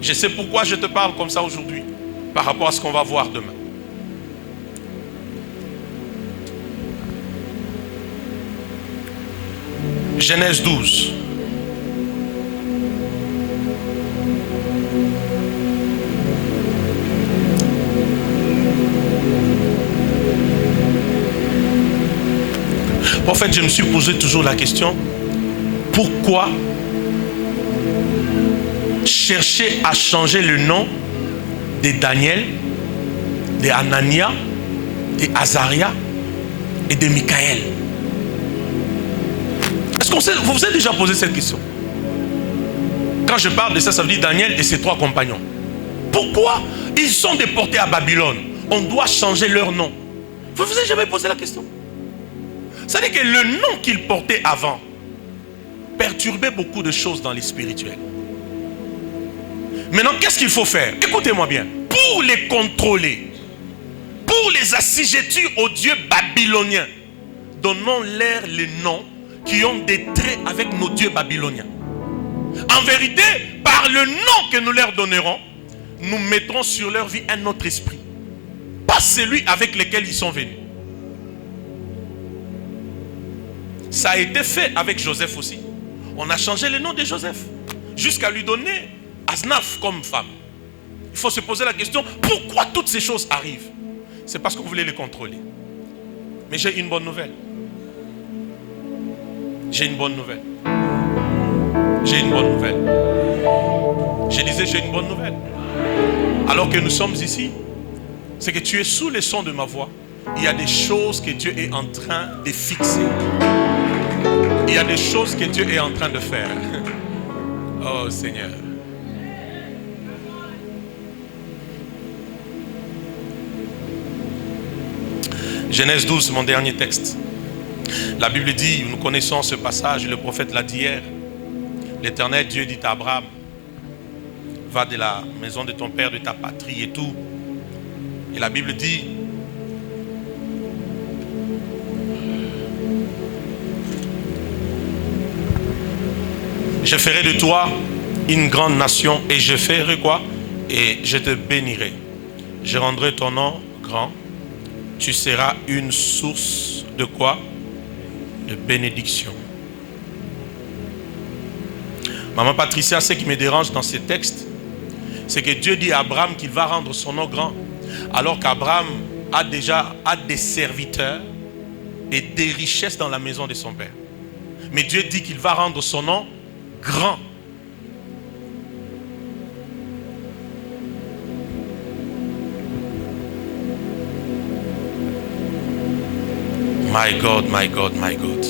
Je sais pourquoi je te parle comme ça aujourd'hui, par rapport à ce qu'on va voir demain. Genèse 12. En fait, je me suis posé toujours la question, pourquoi chercher à changer le nom de Daniel, de Anania, de Azaria et de Michaël? Est-ce qu'on vous vous êtes déjà posé cette question? Quand je parle de ça, ça veut dire Daniel et ses 3 compagnons. Pourquoi ils sont déportés à Babylone? On doit changer leur nom. Vous vous êtes jamais posé la question? Ça veut dire que le nom qu'ils portaient avant perturbait beaucoup de choses dans les spirituels. Maintenant, qu'est-ce qu'il faut faire? Écoutez-moi bien. Pour les contrôler, pour les assujettir aux dieux babyloniens, donnons-leur les noms qui ont des traits avec nos dieux babyloniens. En vérité, par le nom que nous leur donnerons, nous mettrons sur leur vie un autre esprit. Pas celui avec lequel ils sont venus. Ça a été fait avec Joseph aussi. On a changé le nom de Joseph jusqu'à lui donner Asnaf comme femme. Il faut se poser la question, pourquoi toutes ces choses arrivent? C'est parce que vous voulez les contrôler. Mais j'ai une bonne nouvelle. J'ai une bonne nouvelle. J'ai une bonne nouvelle. Je disais, j'ai une bonne nouvelle. Alors que nous sommes ici, c'est que tu es sous le son de ma voix. Il y a des choses que Dieu est en train de fixer. Il y a des choses que Dieu est en train de faire. Oh Seigneur. Genèse 12, mon dernier texte. La Bible dit, nous connaissons ce passage, le prophète l'a dit hier. L'Éternel Dieu dit à Abraham, va de la maison de ton père, de ta patrie et tout. Et la Bible dit, je ferai de toi une grande nation et je ferai quoi? Et je te bénirai. Je rendrai ton nom grand. Tu seras une source de quoi? De bénédiction. Maman Patricia, ce qui me dérange dans ces textes, c'est que Dieu dit à Abraham qu'il va rendre son nom grand, alors qu'Abraham a déjà des serviteurs et des richesses dans la maison de son père. Mais Dieu dit qu'il va rendre son nom grand. My God, my God, my God.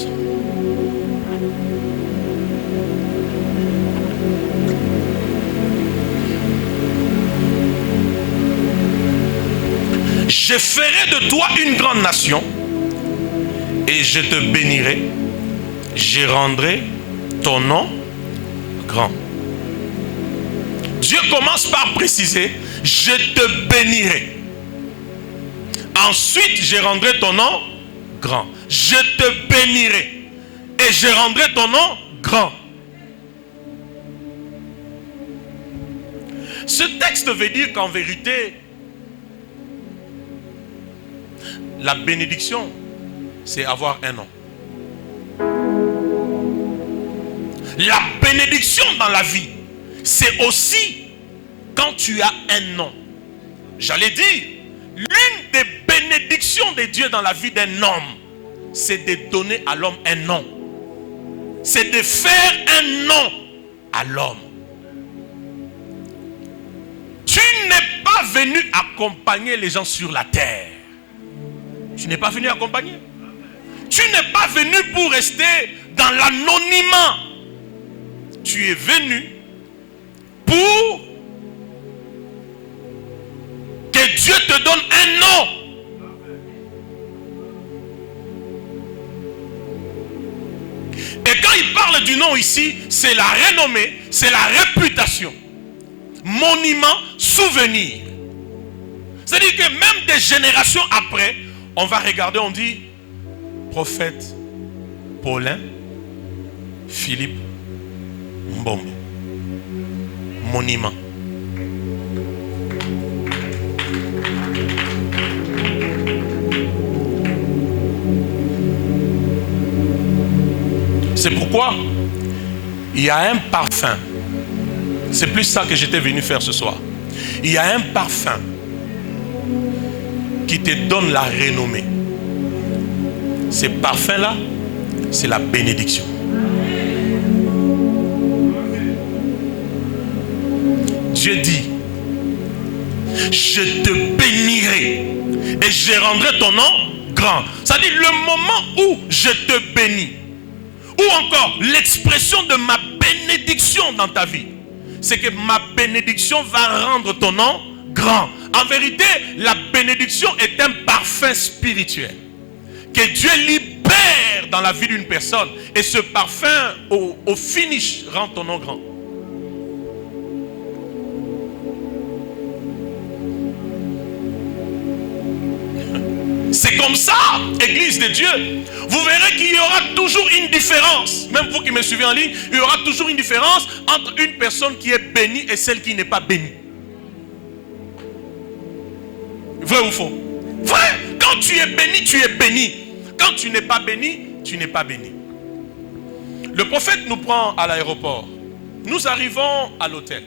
Je ferai de toi une grande nation et je te bénirai. Je rendrai ton nom grand. Dieu commence par préciser, je te bénirai. Ensuite, je rendrai ton nom grand. Je te bénirai et je rendrai ton nom grand. Ce texte veut dire qu'en vérité, la bénédiction, c'est avoir un nom. La bénédiction dans la vie, c'est aussi quand tu as un nom. J'allais dire, l'une des bénédictions de Dieu dans la vie d'un homme, c'est de donner à l'homme un nom. C'est de faire un nom à l'homme. Tu n'es pas venu accompagner les gens sur la terre. Tu n'es pas venu accompagner. Tu n'es pas venu pour rester dans l'anonymat. Tu es venu pour que Dieu te donne un nom. Et quand il parle du nom ici, c'est la renommée, c'est la réputation. Monument, souvenir. C'est-à-dire que même des générations après, on va regarder, on dit prophète Paulin, Philippe Mbombo. Monument. C'est pourquoi il y a un parfum. C'est plus ça que j'étais venu faire ce soir. Il y a un parfum qui te donne la renommée. Ce parfum-là, c'est la bénédiction. Dieu dit, je te bénirai et je rendrai ton nom grand. Ça dit le moment où je te bénis, ou encore l'expression de ma bénédiction dans ta vie, c'est que ma bénédiction va rendre ton nom grand. En vérité, la bénédiction est un parfum spirituel que Dieu libère dans la vie d'une personne, et ce parfum au finish rend ton nom grand. C'est comme ça, Église de Dieu. Vous verrez qu'il y aura toujours une différence. Même vous qui me suivez en ligne, il y aura toujours une différence entre une personne qui est bénie et celle qui n'est pas bénie. Vrai ou faux? Vrai. Quand tu es béni, tu es béni. Quand tu n'es pas béni, tu n'es pas béni. Le prophète nous prend à l'aéroport. Nous arrivons à l'hôtel.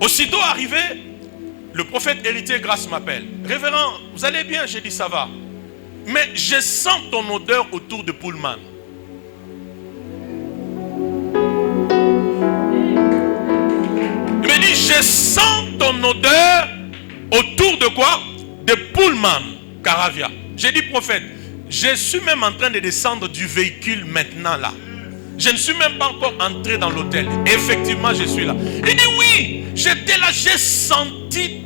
Aussitôt arrivé, le prophète héritier Grâce m'appelle. Révérend, vous allez bien? J'ai dit ça va. Mais je sens ton odeur autour de Pullman. Il me dit, je sens ton odeur autour de quoi? De Pullman, Caravia. J'ai dit, prophète, je suis même en train de descendre du véhicule maintenant là. Je ne suis même pas encore entré dans l'hôtel. Effectivement, je suis là. Il dit, oui, j'étais là, j'ai senti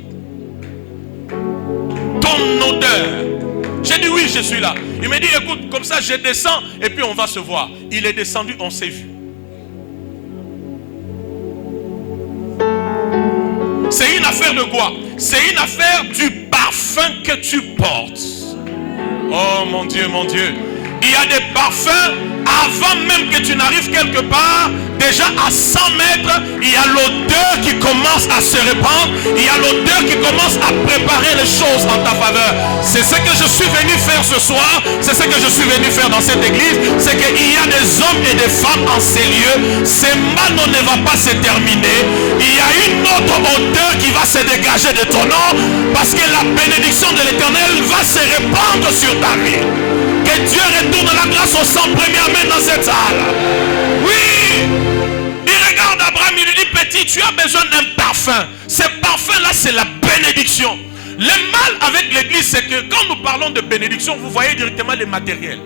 ton odeur. J'ai dit, oui, je suis là. Il me dit, écoute, comme ça, je descends et puis on va se voir. Il est descendu, on s'est vu. C'est une affaire de quoi? C'est une affaire du parfum que tu portes. Oh mon Dieu, mon Dieu. Il y a des parfums, avant même que tu n'arrives quelque part, déjà à 100 mètres, il y a l'odeur qui commence à se répandre. Il y a l'odeur qui commence à préparer les choses en ta faveur. C'est ce que je suis venu faire ce soir. C'est ce que je suis venu faire dans cette église. C'est qu'il y a des hommes et des femmes en ces lieux. Ces manos ne va pas se terminer. Il y a une autre odeur qui va se dégager de ton nom, parce que la bénédiction de l'Éternel va se répandre sur ta vie. Que Dieu retourne la grâce au 100 premiers amen dans cette salle. Oui. Il regarde Abraham, il lui dit, petit, tu as besoin d'un parfum. Ce parfum-là, c'est la bénédiction. Le mal avec l'église, c'est que quand nous parlons de bénédiction, vous voyez directement les matériels.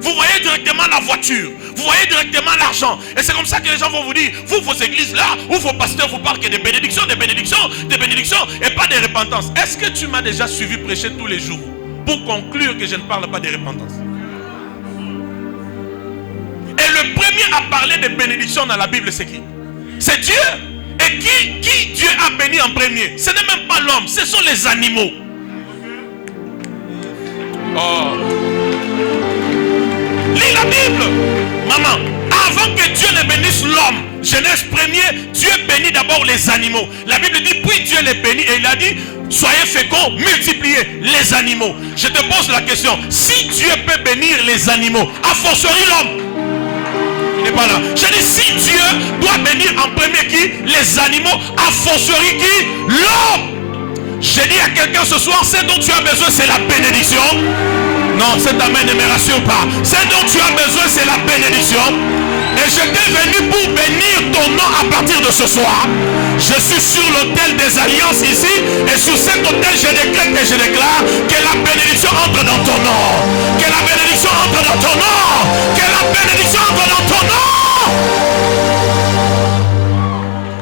Vous voyez directement la voiture. Vous voyez directement l'argent. Et c'est comme ça que les gens vont vous dire, vous, vos églises là, ou vos pasteurs vous parlent que des bénédictions, des bénédictions, des bénédictions, et pas de repentance. Est-ce que tu m'as déjà suivi prêcher tous les jours pour conclure que je ne parle pas de repentance? Et le premier à parler de bénédiction dans la Bible, c'est qui? C'est Dieu. Et qui Dieu a béni en premier? Ce n'est même pas l'homme, ce sont les animaux. Oh. Lis la Bible, maman. Avant que Dieu ne bénisse l'homme, Genèse 1er, Dieu bénit d'abord les animaux. La Bible dit, puis Dieu les bénit et il a dit, soyez féconds, multipliez les animaux. Je te pose la question, si Dieu peut bénir les animaux, a fortiori l'homme. Il n'est pas là. Je dis, si Dieu doit bénir en premier qui? Les animaux, a fortiori qui? L'homme. J'ai dit à quelqu'un ce soir, ce dont tu as besoin, c'est la bénédiction. Non, cet amen ne me rassure pas. Ce dont tu as besoin, c'est la bénédiction. Et je t'ai venu pour bénir ton nom à partir de ce soir. Je suis sur l'autel des alliances ici. Et sur cet autel, je décrète et je déclare que la bénédiction entre dans ton nom. Que la bénédiction entre dans ton nom. Que la bénédiction entre dans ton nom.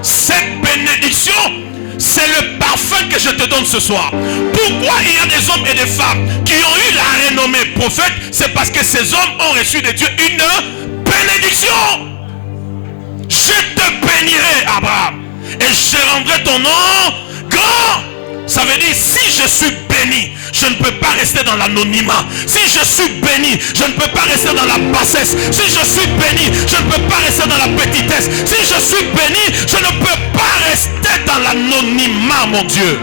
Cette bénédiction, c'est le parfum que je te donne ce soir. Pourquoi il y a des hommes et des femmes qui ont eu la renommée prophète? C'est parce que ces hommes ont reçu de Dieu une bénédiction. Je te bénirai, Abraham, et je rendrai ton nom grand. Ça veut dire, si je suis béni, je ne peux pas rester dans l'anonymat. Si je suis béni, je ne peux pas rester dans la bassesse. Si je suis béni, je ne peux pas rester dans la petitesse. Si je suis béni, je ne peux pas rester dans l'anonymat, mon Dieu.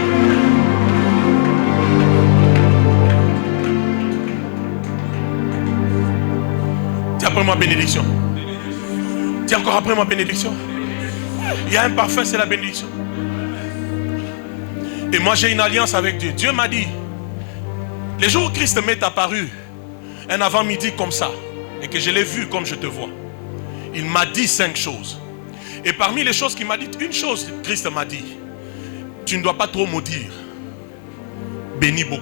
Dis après moi bénédiction. Dis encore après moi bénédiction. Il y a un parfum, c'est la bénédiction. Et moi j'ai une alliance avec Dieu. Dieu m'a dit, les jours où Christ m'est apparu, un avant-midi comme ça, et que je l'ai vu comme je te vois, il m'a dit 5 choses. Et parmi les choses qu'il m'a dit, une chose Christ m'a dit, tu ne dois pas trop maudire, bénis beaucoup.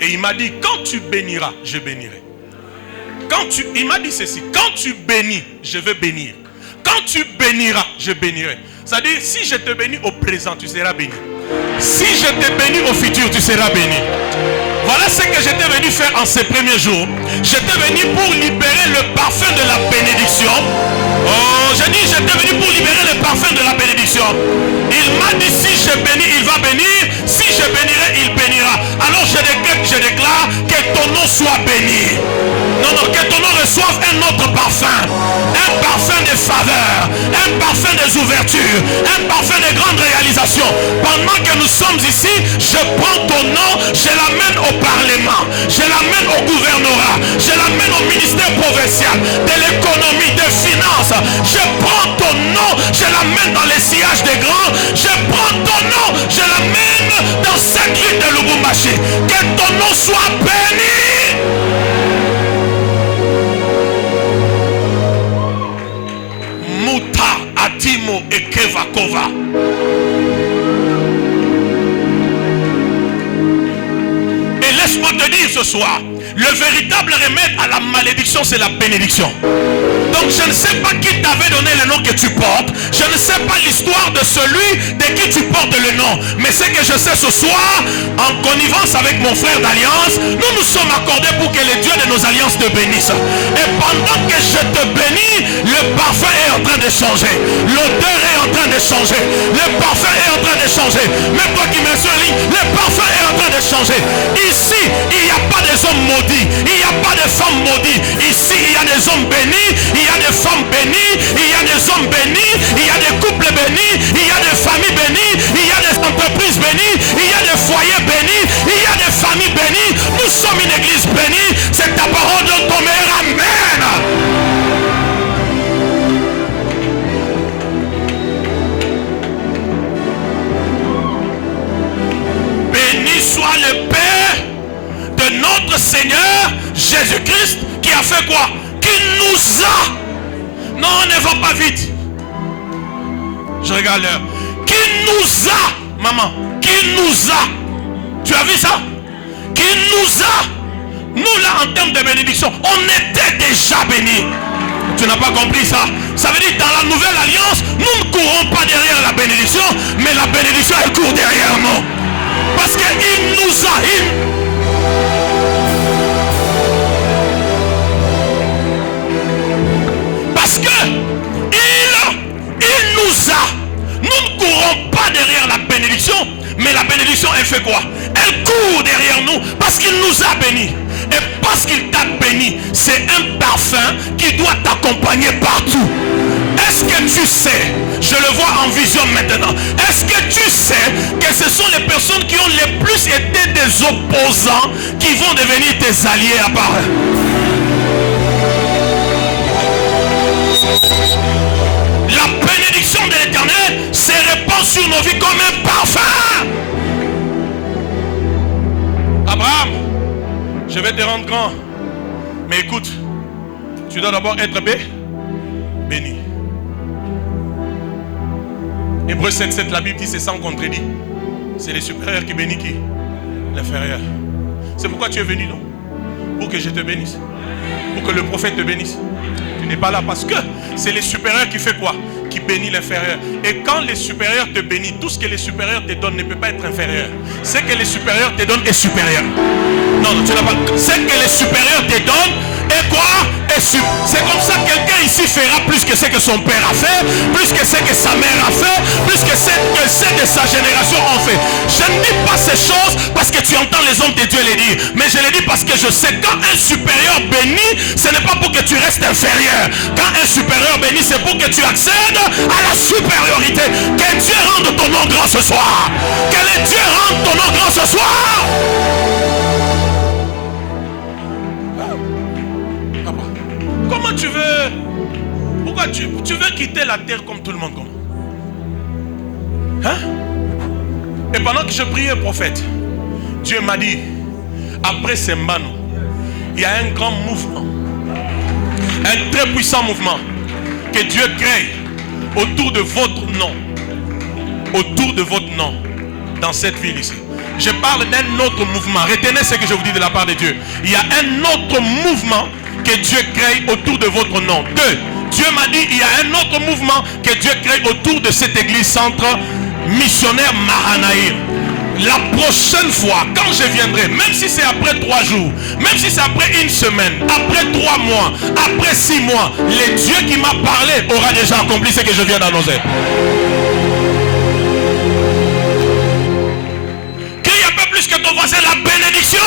Et il m'a dit, quand tu béniras, je bénirai. Il m'a dit ceci, quand tu bénis, je vais bénir. Quand tu béniras, je bénirai. C'est-à-dire, si je te bénis au présent, tu seras béni. Si je te bénis au futur, tu seras béni. Voilà ce que j'étais venu faire en ces premiers jours. J'étais venu pour libérer le parfum de la bénédiction. Oh, j'ai dit, j'étais venu pour libérer le parfum de la bénédiction. Il m'a dit, si je bénis, il va bénir. Si je bénirai, il bénira. Alors je déclare que ton nom soit béni. Non, que ton nom reçoive un autre parfum. Un parfum de faveur. Un parfum des ouvertures. Un parfum de grandes réalisations. Pendant que nous sommes ici, je prends ton nom, je l'amène au Parlement, je l'amène au gouvernorat, je l'amène au ministère provincial de l'économie, des finances. Je prends ton nom, je l'amène dans les sillages des grands. Je prends ton nom, je l'amène dans cette rue de Lubumbashi. Que ton nom soit béni. Muta Atimo Ekevakova. Et laisse-moi te dire ce soir, le véritable remède à la malédiction, c'est la bénédiction. Donc je ne sais pas qui t'avait donné le nom que tu portes. Je ne sais pas l'histoire de celui de qui tu portes le nom. Mais ce que je sais ce soir, en connivence avec mon frère d'alliance, nous sommes accordés pour que le Dieu de nos alliances te bénisse. Et pendant que je te bénis, le parfum est en train de changer. L'odeur est en train de changer. Le parfum est en train de changer. Même toi qui me suis en ligne, le parfum est en train de changer. Ici, il n'y a pas des hommes maudits. Il n'y a pas de femmes maudites. Ici, il y a des hommes bénis. Il y a des femmes bénies, il y a des hommes bénis, il y a des couples bénis, il y a des familles bénies, il y a des entreprises bénies, il y a des foyers bénis, il y a des familles bénies. Nous sommes une église bénie. C'est ta parole de ton meilleur. Amen. Béni soit le Père de notre Seigneur Jésus-Christ qui a fait quoi? Qui nous a. Non, ne va pas vite. Je regarde l'heure. Qui nous a, maman, qui nous a. Tu as vu ça? Qui nous a. Nous là, en termes de bénédiction, on était déjà bénis. Tu n'as pas compris ça? Ça veut dire dans la nouvelle alliance, nous ne courons pas derrière la bénédiction, mais la bénédiction elle court derrière nous. Parce qu'il nous a. Parce que il nous a. Nous ne courons pas derrière la bénédiction, mais la bénédiction elle fait quoi? Elle court derrière nous parce qu'il nous a bénis. Et parce qu'il t'a béni, c'est un parfum qui doit t'accompagner partout. Est-ce que tu sais, je le vois en vision maintenant, est-ce que tu sais que ce sont les personnes qui ont le plus été des opposants qui vont devenir tes alliés à part eux? La bénédiction de l'Éternel se répand sur nos vies comme un parfum. Abraham, je vais te rendre grand. Mais écoute, tu dois d'abord être béni. Hébreux 7:7, la Bible dit c'est sans contredit. C'est les supérieurs qui bénissent qui? L'inférieur. C'est pourquoi tu es venu, non? Pour que je te bénisse. Pour que le prophète te bénisse. Tu n'es pas là parce que c'est les supérieurs qui fait quoi? Qui bénit l'inférieur. Et quand les supérieurs te bénissent, tout ce que les supérieurs te donnent ne peut pas être inférieur. Ce que les supérieurs te donnent est supérieur. Non, tu n'as pas. Ce que les supérieurs te donnent est quoi? C'est comme ça que quelqu'un ici fera plus que ce que son père a fait, plus que ce que sa mère a fait, plus que ce que sa génération ont fait. Je ne dis pas ces choses parce que tu entends les hommes de Dieu les dire, mais je les dis parce que je sais quand un supérieur bénit, ce n'est pas pour que tu restes inférieur. Quand un supérieur bénit, c'est pour que tu accèdes à la supériorité. Que Dieu rende ton nom grand ce soir. Que le Dieu rende ton nom grand ce soir. Comment tu veux? Pourquoi tu veux quitter la terre comme tout le monde? Comment? Hein? Et pendant que je priais, prophète, Dieu m'a dit, après Sembano, il y a un grand mouvement, un très puissant mouvement que Dieu crée autour de votre nom. Autour de votre nom, dans cette ville ici. Je parle d'un autre mouvement. Retenez ce que je vous dis de la part de Dieu. Il y a un autre mouvement que Dieu crée autour de votre nom. 2. Dieu m'a dit, il y a un autre mouvement que Dieu crée autour de cette église centre missionnaire Mahanaïm. La prochaine fois, quand je viendrai, même si c'est après 3 jours, même si c'est après 1 semaine, après 3 mois, après 6 mois, le Dieu qui m'a parlé aura déjà accompli ce que je viens d'annoncer. Qu'il y a pas plus que ton voisin, la bénédiction.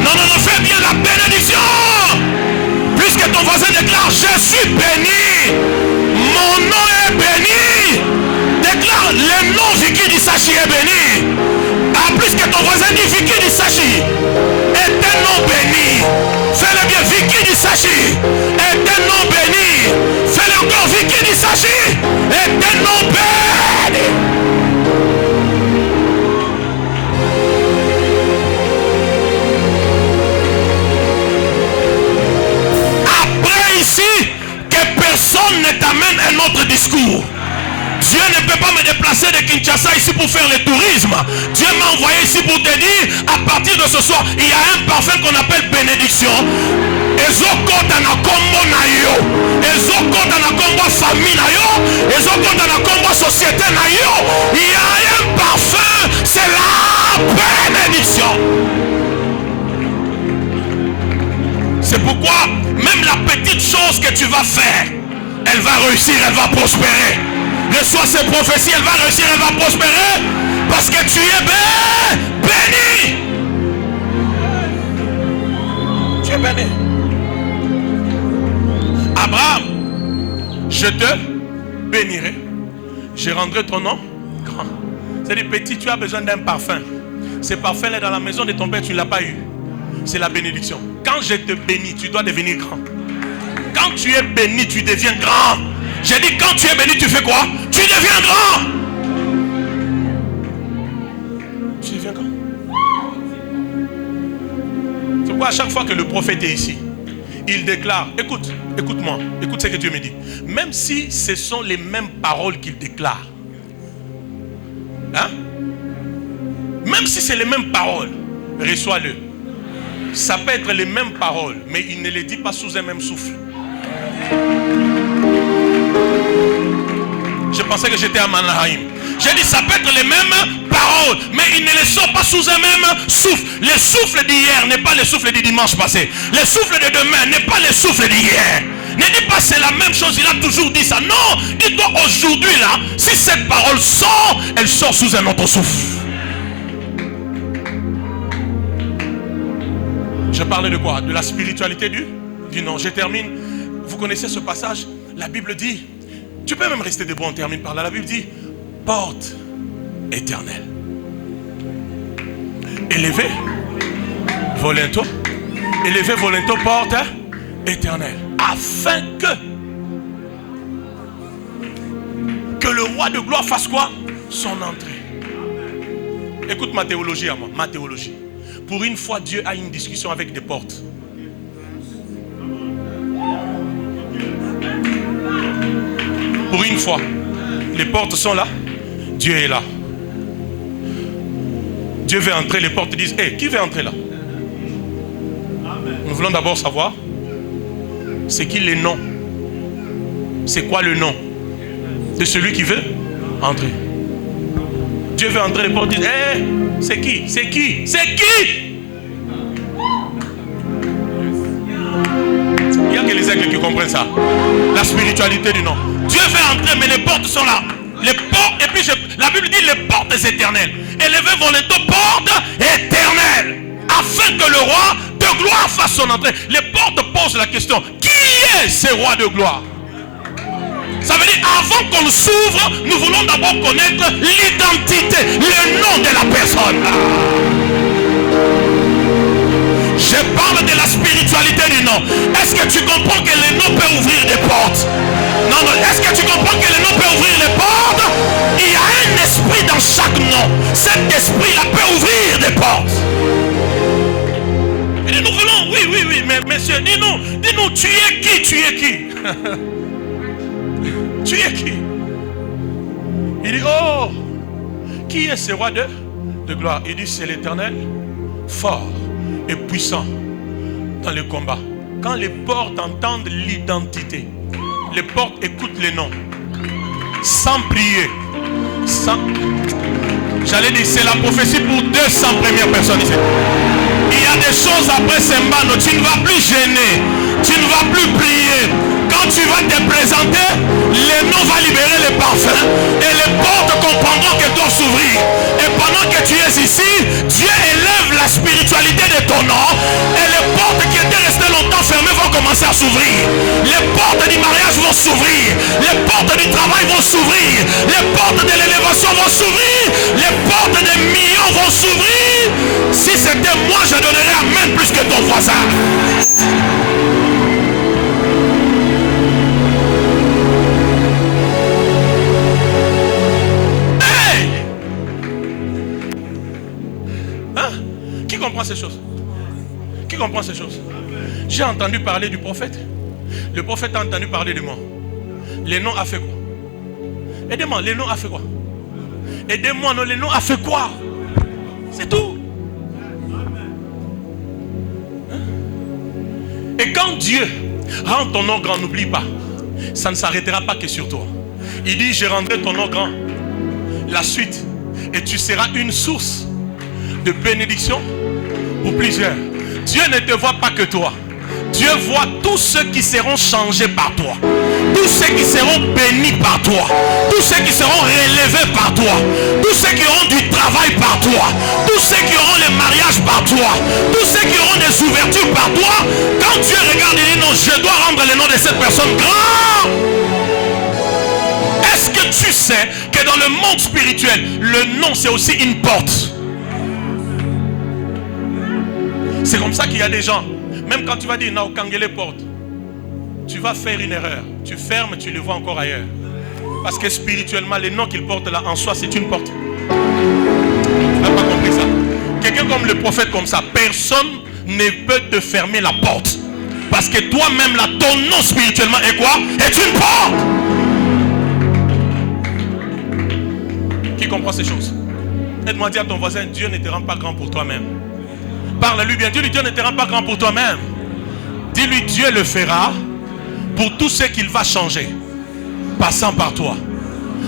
Non, fais bien la bénédiction. Plus que ton voisin déclare, je suis béni. Mon nom est béni. Déclare, le nom Vicky d'Issachi est béni. Plus que ton voisin dit, Vicky d'Issachi est un nom béni. Fais-le bien, Vicky d'Issachi est un nom béni. Fais-le encore, Vicky d'Issachi est un nom béni. Après ici, que personne ne t'amène un autre discours. Dieu ne peut pas me déplacer de Kinshasa ici pour faire le tourisme. Dieu m'a envoyé ici pour te dire, à partir de ce soir, il y a un parfum qu'on appelle bénédiction. Ezokota na kombo na yo. Ezokota na kombo famille na yo. Ezokota na kombo société na yo. Il y a un parfum, c'est la bénédiction. C'est pourquoi même la petite chose que tu vas faire, elle va réussir, elle va prospérer. Reçois ces prophéties, elle va réussir, elle va prospérer. Parce que tu es béni. Tu es béni. Abraham, je te bénirai. Je rendrai ton nom grand. C'est-à-dire, petit, tu as besoin d'un parfum. Ce parfum-là dans la maison de ton père, tu ne l'as pas eu. C'est la bénédiction. Quand je te bénis, tu dois devenir grand. Quand tu es béni, tu deviens grand. J'ai dit, quand tu es béni, tu fais quoi? Tu deviens grand. Tu deviens grand. C'est pourquoi à chaque fois que le prophète est ici, il déclare, écoute-moi, écoute ce que Dieu me dit. Même si ce sont les mêmes paroles qu'il déclare, hein? Même si c'est les mêmes paroles, reçois-le. Ça peut être les mêmes paroles, mais il ne les dit pas sous un même souffle. Je pensais que j'étais à Manaheim. J'ai dit, ça peut être les mêmes paroles, mais ils ne les sortent pas sous un même souffle. Le souffle d'hier n'est pas le souffle du dimanche passé. Le souffle de demain n'est pas le souffle d'hier. Ne dis pas c'est la même chose, il a toujours dit ça. Non, dis-toi aujourd'hui là, si cette parole sort, elle sort sous un autre souffle. Je parlais de quoi? De la spiritualité du nom. Je termine. Vous connaissez ce passage? La Bible dit, tu peux même rester debout, on termine par là. La Bible dit, porte éternelle. Élevez, volonto, porte éternelle. Afin que le roi de gloire fasse quoi? Son entrée. Écoute ma théologie à moi, ma théologie. Pour une fois, Dieu a une discussion avec des portes. Pour une fois, les portes sont là, Dieu est là. Dieu veut entrer, les portes disent, hey, qui veut entrer là? Nous voulons d'abord savoir, c'est qui le nom? C'est quoi le nom de celui qui veut entrer? Dieu veut entrer, les portes disent, hey, c'est qui? C'est qui? C'est qui? Il n'y a que les aigles qui comprennent ça. La spiritualité du nom. Dieu veut entrer, mais les portes sont là. Les portes, et puis la Bible dit les portes éternelles. Élevez volonté portes éternelles. Afin que le roi de gloire fasse son entrée. Les portes posent la question, qui est ce roi de gloire? Ça veut dire, avant qu'on s'ouvre, nous voulons d'abord connaître l'identité, le nom de la personne. Je parle de la spiritualité. spiritualité du nom. Est-ce que tu comprends que le nom peut ouvrir des portes? Non, non. Est-ce que tu comprends que le nom peut ouvrir les portes? Il y a un esprit dans chaque nom. Cet esprit-là peut ouvrir des portes. Et nous voulons, oui, mais monsieur, dis-nous, tu es qui? Tu es qui? Tu es qui? Il dit, oh, qui est ce roi de gloire? Il dit, c'est l'Éternel, fort et puissant dans le combat. Quand les portes entendent l'identité, les portes écoutent les noms, sans prier, j'allais dire, c'est la prophétie pour 200 premières personnes ici. Il y a des choses après Sembano, tu ne vas plus gêner, tu ne vas plus prier. Quand tu vas te présenter, les noms vont libérer les parfums et les portes comprendront qu'elles doivent s'ouvrir. Et pendant que tu es ici, Dieu élève la spiritualité de ton nom et les portes qui étaient restées longtemps fermées vont commencer à s'ouvrir. Les portes du mariage vont s'ouvrir, les portes du travail vont s'ouvrir, les portes de l'élévation vont s'ouvrir, les portes des millions vont s'ouvrir. Si c'était moi, je donnerais amen plus que ton voisin. Qui comprend ces choses? Qui comprend ces choses? J'ai entendu parler du prophète. Le prophète a entendu parler de moi. Les noms a fait quoi? Aidez-moi, les noms a fait quoi? Aidez-moi, non, les noms a fait quoi? C'est tout. Et quand Dieu rend ton nom grand, n'oublie pas, ça ne s'arrêtera pas que sur toi. Il dit, je rendrai ton nom grand. La suite, et tu seras une source de bénédiction pour plusieurs. Dieu ne te voit pas que toi. Dieu voit tous ceux qui seront changés par toi, tous ceux qui seront bénis par toi, tous ceux qui seront relevés par toi, tous ceux qui auront du travail par toi, tous ceux qui auront les mariages par toi, tous ceux qui auront des ouvertures par toi. Quand Dieu regarde, il dit non, je dois rendre le nom de cette personne grand. Est-ce que tu sais que dans le monde spirituel, le nom c'est aussi une porte? C'est comme ça qu'il y a des gens, même quand tu vas dire non, Kangele porte, tu vas faire une erreur. Tu fermes, tu le vois encore ailleurs. Parce que spirituellement, les noms qu'il porte là en soi, c'est une porte. Tu n'as pas compris ça? Quelqu'un comme le prophète comme ça, personne ne peut te fermer la porte. Parce que toi-même là, ton nom spirituellement est quoi? Est une porte. Qui comprend ces choses? Aide-moi à dire à ton voisin, Dieu ne te rend pas grand pour toi-même. Parle à lui bien. Dis-lui, Dieu ne te rend pas grand pour toi-même. Dis-lui, Dieu le fera pour tout ce qu'il va changer, passant par toi.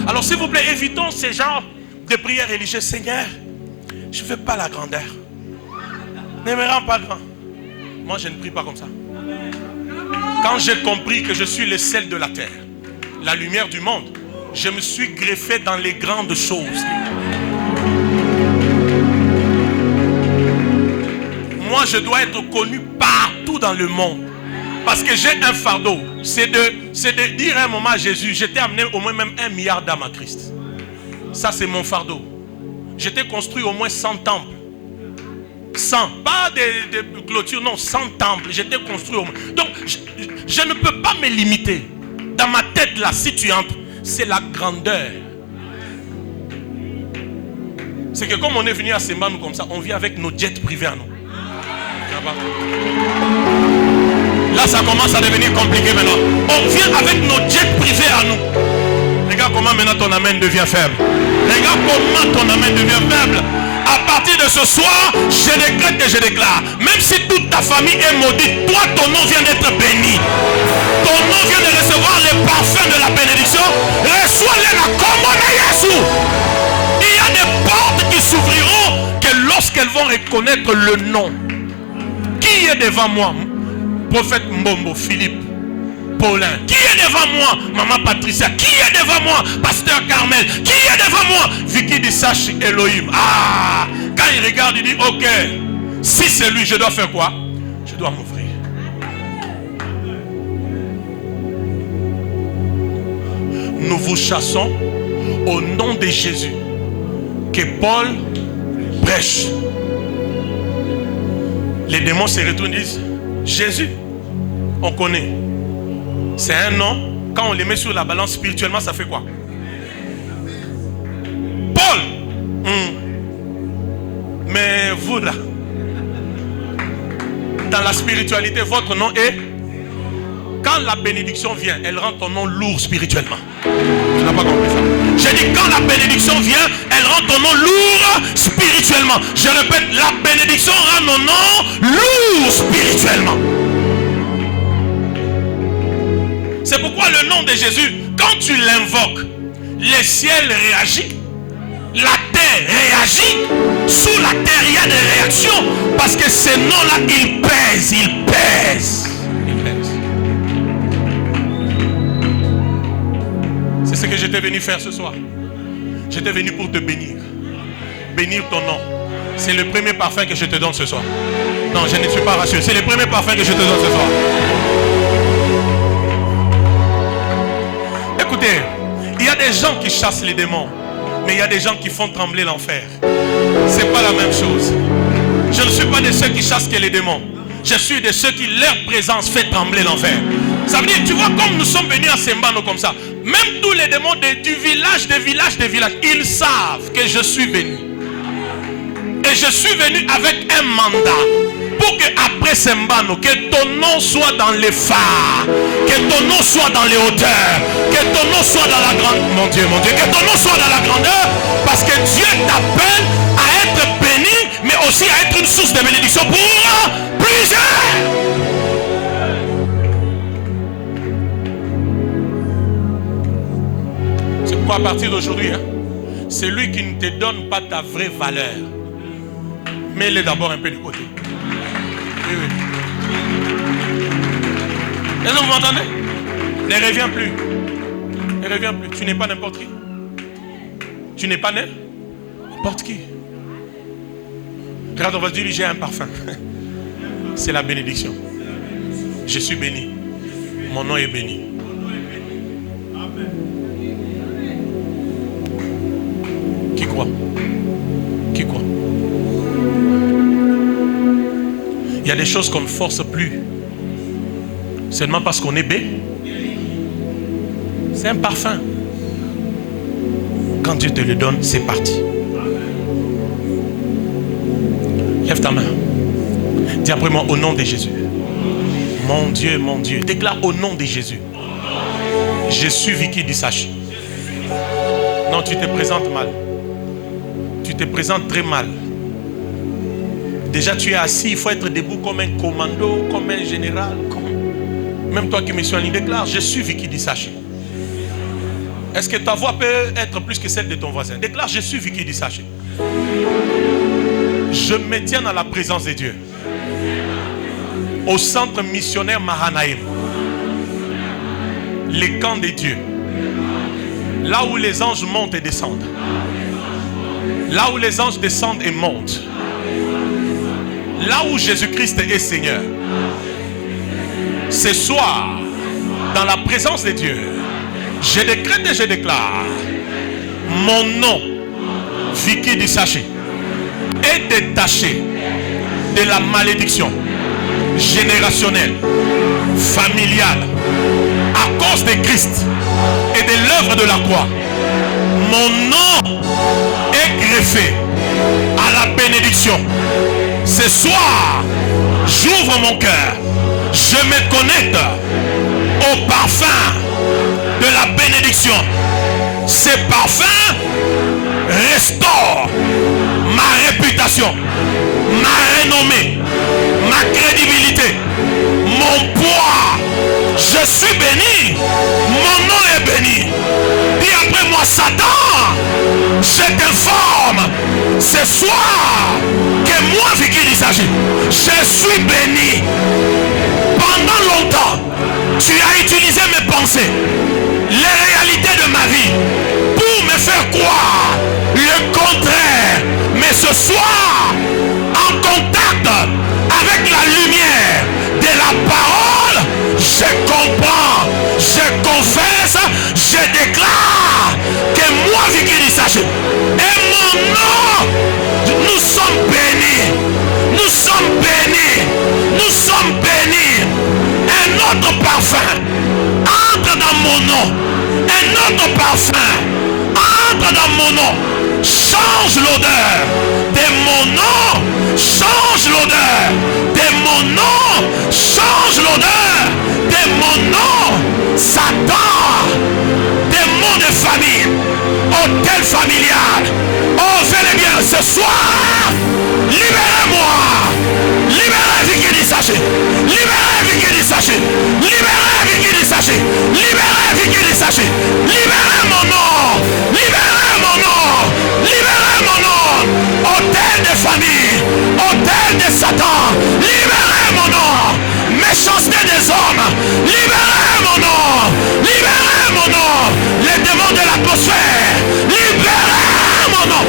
Alors s'il vous plaît, évitons ces genres de prières religieuses. Seigneur, je ne veux pas la grandeur. Ne me rends pas grand. Moi, je ne prie pas comme ça. Quand j'ai compris que je suis le sel de la terre, la lumière du monde, je me suis greffé dans les grandes choses. Moi, je dois être connu partout dans le monde. Parce que j'ai un fardeau. C'est de dire à un moment à Jésus, j'étais amené au moins même 1 milliard d'âmes à Christ. Ça, c'est mon fardeau. J'étais construit au moins 100 temples. 100. Pas de clôture, non, 100 temples. J'étais construit au moins. Donc, je ne peux pas me limiter. Dans ma tête, là, si tu entres, c'est la grandeur. C'est que comme on est venu à Sembano comme ça, on vient avec nos jets privés à nous. Là, ça commence à devenir compliqué maintenant. On vient avec nos jets privés à nous. Regarde comment maintenant ton amen devient faible. Regarde comment ton amen devient faible. À partir de ce soir, je décrète et je déclare. Même si toute ta famille est maudite, toi, ton nom vient d'être béni. Ton nom vient de recevoir les parfums de la bénédiction. Reçois-les la commande à Jésus. Il y a des portes qui s'ouvriront que lorsqu'elles vont reconnaître le nom. Qui est devant moi? Prophète Mbombo, Philippe, Paulin. Qui est devant moi? Maman Patricia. Qui est devant moi? Pasteur Carmel. Qui est devant moi? Vicky Dissachi, Elohim. Ah! Quand il regarde, il dit, ok, si c'est lui, je dois faire quoi? Je dois m'ouvrir. Nous vous chassons au nom de Jésus. Que Paul prêche. Les démons se retournent et disent, Jésus, on connaît. C'est un nom. Quand on les met sur la balance spirituellement, ça fait quoi? Paul. Mais vous là, dans la spiritualité, votre nom est... Quand la bénédiction vient, elle rend ton nom lourd spirituellement. Tu n'as pas compris ça? J'ai dit quand la bénédiction vient, elle rend ton nom lourd spirituellement. Je répète, la bénédiction rend mon nom lourd spirituellement. C'est pourquoi le nom de Jésus, quand tu l'invoques, le ciel réagit, la terre réagit, sous la terre il y a des réactions, parce que ce nom-là, il pèse, il pèse. C'est ce que j'étais venu faire ce soir. J'étais venu pour te bénir. Bénir ton nom. C'est le premier parfum que je te donne ce soir. Non, je ne suis pas rassuré. C'est le premier parfum que je te donne ce soir. Écoutez, il y a des gens qui chassent les démons, mais il y a des gens qui font trembler l'enfer. C'est pas la même chose. Je ne suis pas de ceux qui chassent que les démons. Je suis de ceux qui, leur présence fait trembler l'enfer. Ça veut dire, tu vois, comme nous sommes venus à Sembano comme ça, même tous les démons du village, des villages, ils savent que je suis venu. Et je suis venu avec un mandat pour que après Sembano, que ton nom soit dans les phares, que ton nom soit dans les hauteurs, que ton nom soit dans la grande... Mon Dieu, que ton nom soit dans la grandeur, parce que Dieu t'appelle à être béni, mais aussi à être une source de bénédiction pour plusieurs. C'est pourquoi à partir d'aujourd'hui, c'est lui qui ne te donne pas ta vraie valeur. Mets-le d'abord un peu de côté. Oui, oui. Est-ce que vous m'entendez? Ne reviens plus. Ne reviens plus. Tu n'es pas n'importe qui. Tu n'es pas n'importe qui. Regarde, on va dire, j'ai un parfum. C'est la bénédiction. Je suis béni. Mon nom est béni. Qui croit? Qui croit? Il y a des choses qu'on ne force plus. Seulement parce qu'on est béni. C'est un parfum. Quand Dieu te le donne, c'est parti. Lève ta main. Dis après moi, au nom de Jésus. Mon Dieu, mon Dieu. Déclare au nom de Jésus. Je suis Vicky Dissachi. Non, tu te présentes mal. Tu te présentes très mal. Déjà tu es assis, il faut être debout comme un commando, comme un général. Même toi qui me suis en ligne, déclare, je suis Vicky Dissachi. Est-ce que ta voix peut être plus que celle de ton voisin? Déclare, je suis Vicky Dissachi. Je me tiens dans la présence de Dieu. Au centre missionnaire Mahanaïm. Les camps de Dieu. Là où les anges montent et descendent. Là où les anges descendent et montent. Là où Jésus-Christ est Seigneur. Ce soir, dans la présence de Dieu, je décrète et je déclare, mon nom, Vicky Dissachi, est détaché de la malédiction générationnelle, familiale, à cause de Christ et de l'œuvre de la croix. Mon nom est greffé à la bénédiction. Ce soir, j'ouvre mon cœur. Je me connecte au parfum de la bénédiction. Ce parfum restaure ma réputation, ma renommée, ma crédibilité, mon poids. Je suis béni. Mon nom est béni. Dis après moi, Satan, je t'informe ce soir que moi, Vicky Dissachi, je suis béni. Pendant longtemps, tu as utilisé mes pensées, les réalités de ma vie, pour me faire croire le contraire. Mais ce soir, en contact avec la lumière de la parole, je comprends, je confesse, je déclare que moi, Vicky Dissachi, et mon nom, nous sommes bénis, nous sommes bénis, nous sommes bénis. autre parfum entre dans mon nom. Un autre parfum entre dans mon nom. Change l'odeur de mon nom. Change l'odeur de mon nom. Change l'odeur de mon nom. Satan, démon de famille, hôtel familial. Oh, venez bien ce soir. Libérez-moi. Libérez Vicky du sachet. Libérez Vicky du sachet. Libérez Vicky du sachet. Libérez Vicky du sachet. Libérez mon nom. Libérez mon nom. Libérez mon nom. Hôtel de famille. Hôtel de Satan. Libérez mon nom. Méchanceté des hommes. Libérez mon nom. Libérez mon nom. Les démons de l'atmosphère. Libérez mon nom.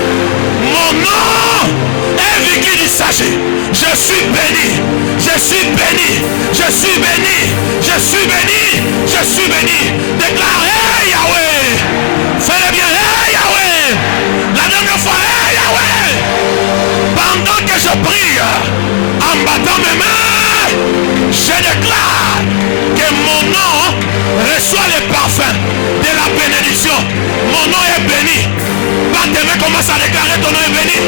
Mon nom est Vicky du sachet. Je suis béni. Je suis béni. Je suis béni. Je suis béni. Je suis béni. Déclarez Yahweh. Faites bien. Hey Yahweh. La dernière fois. Hey Yahweh. Pendant que je prie en battant mes mains, je déclare que mon nom reçoit le parfum de la bénédiction. Mon nom est béni. Pas tes mains, commence à déclarer ton nom est béni.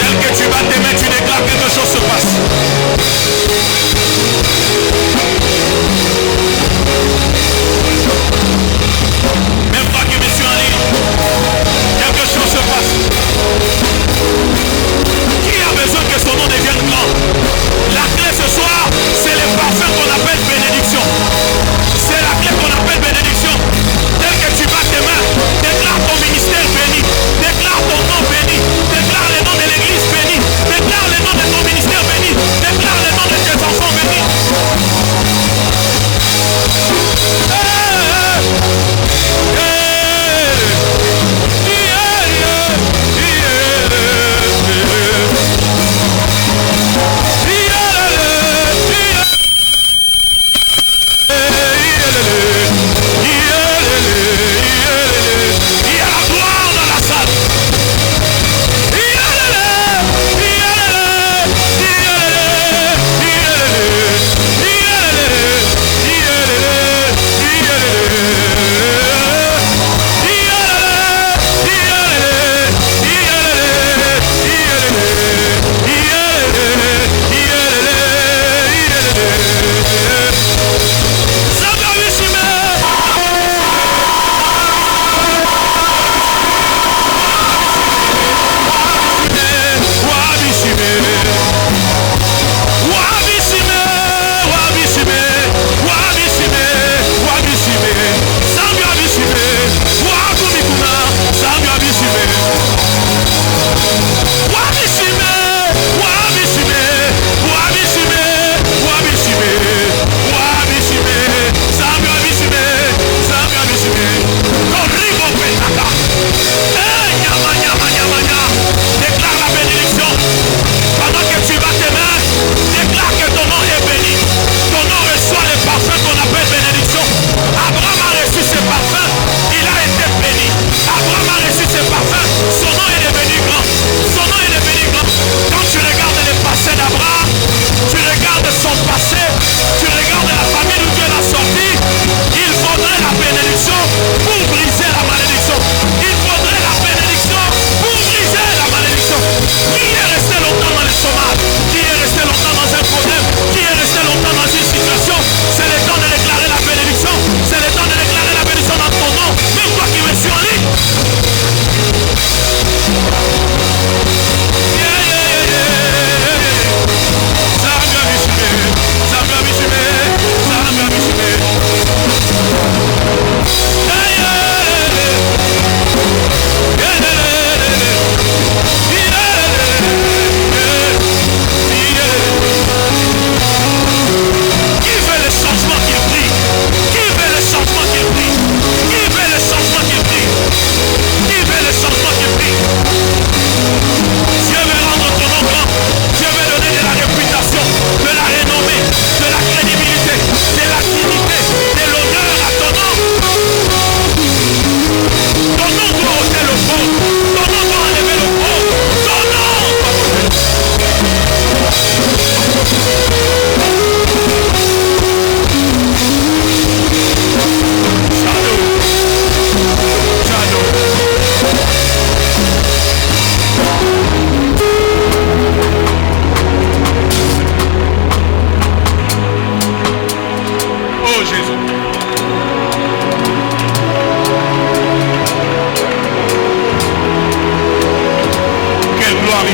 Tel que tu bats tes mains, tu déclares quelque chose se passe.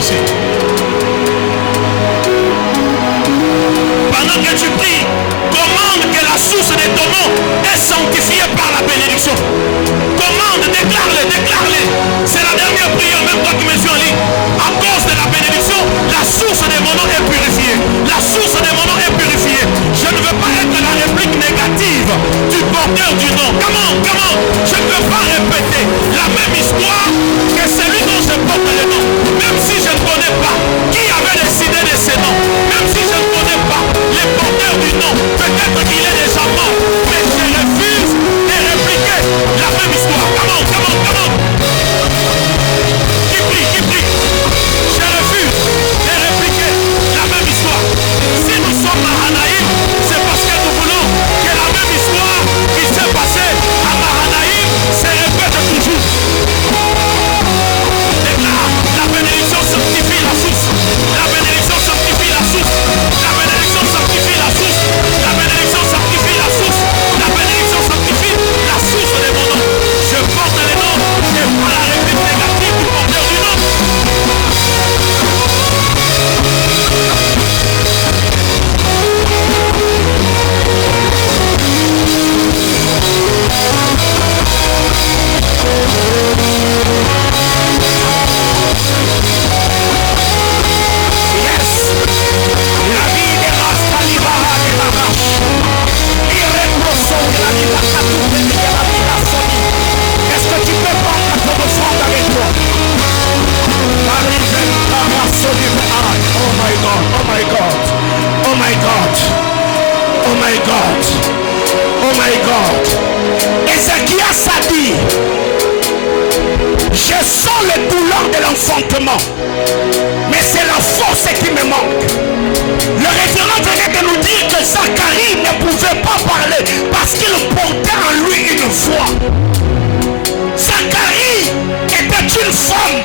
ici. Pendant que tu pries, commande que la source de ton nom est sanctifiée par la bénédiction. Commande, déclare-le, déclare-le. C'est la dernière prière, même toi qui me suis en ligne. À cause de la bénédiction, la source de mon nom est purifiée. La source de mon nom est purifiée. Je ne veux pas être la réplique négative du porteur du nom. Comment? Je ne veux pas répéter la même histoire que celui dont je porte le nom. Même si je ne connais pas qui avait décidé de ce nom. Même si je ne connais pas les porteurs du nom. Peut-être qu'il est déjà mort. Mais je refuse de répliquer la même histoire. Comment? Qui prie? Je refuse de répliquer la même histoire. Si nous sommes à Mahanaïm, c'est parce que nous voulons que la même histoire qui s'est passée à Mahanaïm se répète toujours. Déclare, la bénédiction sanctifie la source. La bénédiction sanctifie la source. La bénédiction sanctifie la source. La bénédiction sanctifie la source. La bénédiction sanctifie la source de mon nom. Je porte le nom et pas la réplique négative du porteur du nom. Est-ce que tu peux prendre ton offrande avec toi? Oh my God, oh my God, oh my God, oh my God, oh my God. Ézéchias a dit, je sens le douleur de l'enfantement, mais c'est la force qui me manque. Le référent venait de nous dire que Zacharie ne pouvait pas parler parce qu'il portait en lui une foi. Zacharie était une femme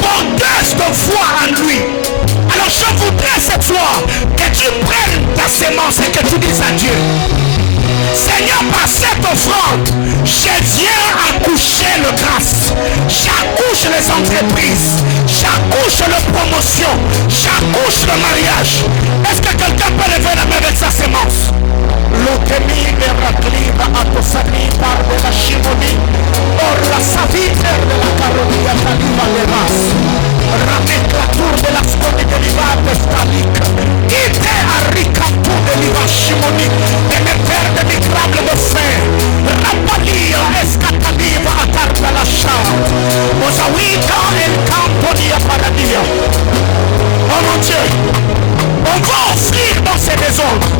porteuse de foi en lui. Alors je voudrais cette soir que tu prennes ta sémence et que tu dises à Dieu, Seigneur, par cette offrande, je viens accoucher le grâce. J'accouche les entreprises. J'accouche la promotion. J'accouche le mariage. Est-ce que quelqu'un peut lever la main avec sa sémence? L'otemi Héraclive a tosani par de la chimonie. Or la savite de la caronie à Taliba de race. Ramène la tour de la sconie de l'Ivar de Stalik. Ite a ricatou de l'Ivar chimonie. Et me père de micrable de fer. Rapalia escataliva a tarda la charte. Osawika el campo di Aparadia. Oh mon Dieu, on va offrir dans ces désordres.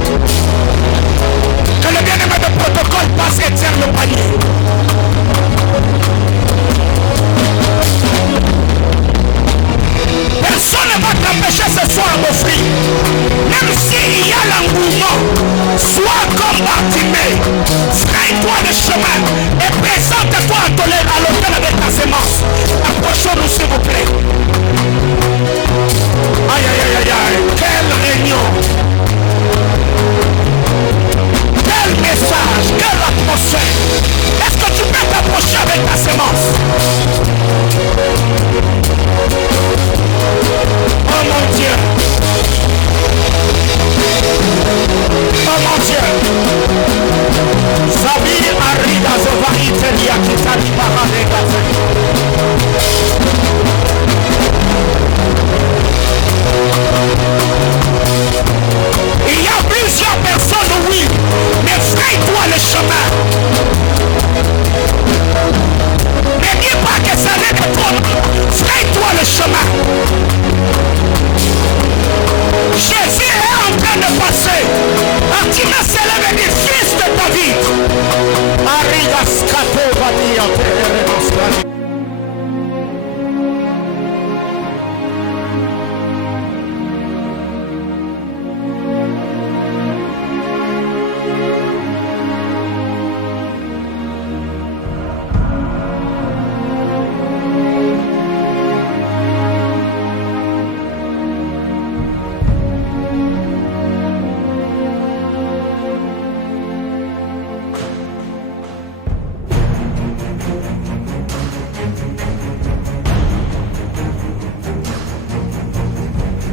Que le bien-aimé de protocole passe et tire le panier. Personne ne va t'empêcher ce soir d'offrir. Même s'il y a l'engouement, sois comme Bartimée. Fraye-toi le chemin et présente-toi à l'autel avec ta sémence. Approchons-nous s'il vous plaît. Aïe aïe aïe aïe, quelle réunion. Quel message, quelle atmosphère. Est-ce que tu peux t'approcher avec ta sémence? Oh mon Dieu. Oh mon Dieu. Zabir Arida Zovarite Liakitali Baradegate. Il y a plusieurs personnes, oui, mais fraye-toi le chemin. Ne dis pas que ça n'est que trop. Fraye-toi le chemin. Jésus est en train de passer. Artima s'élève et dit, fils de David. Arrigas Kato va dire.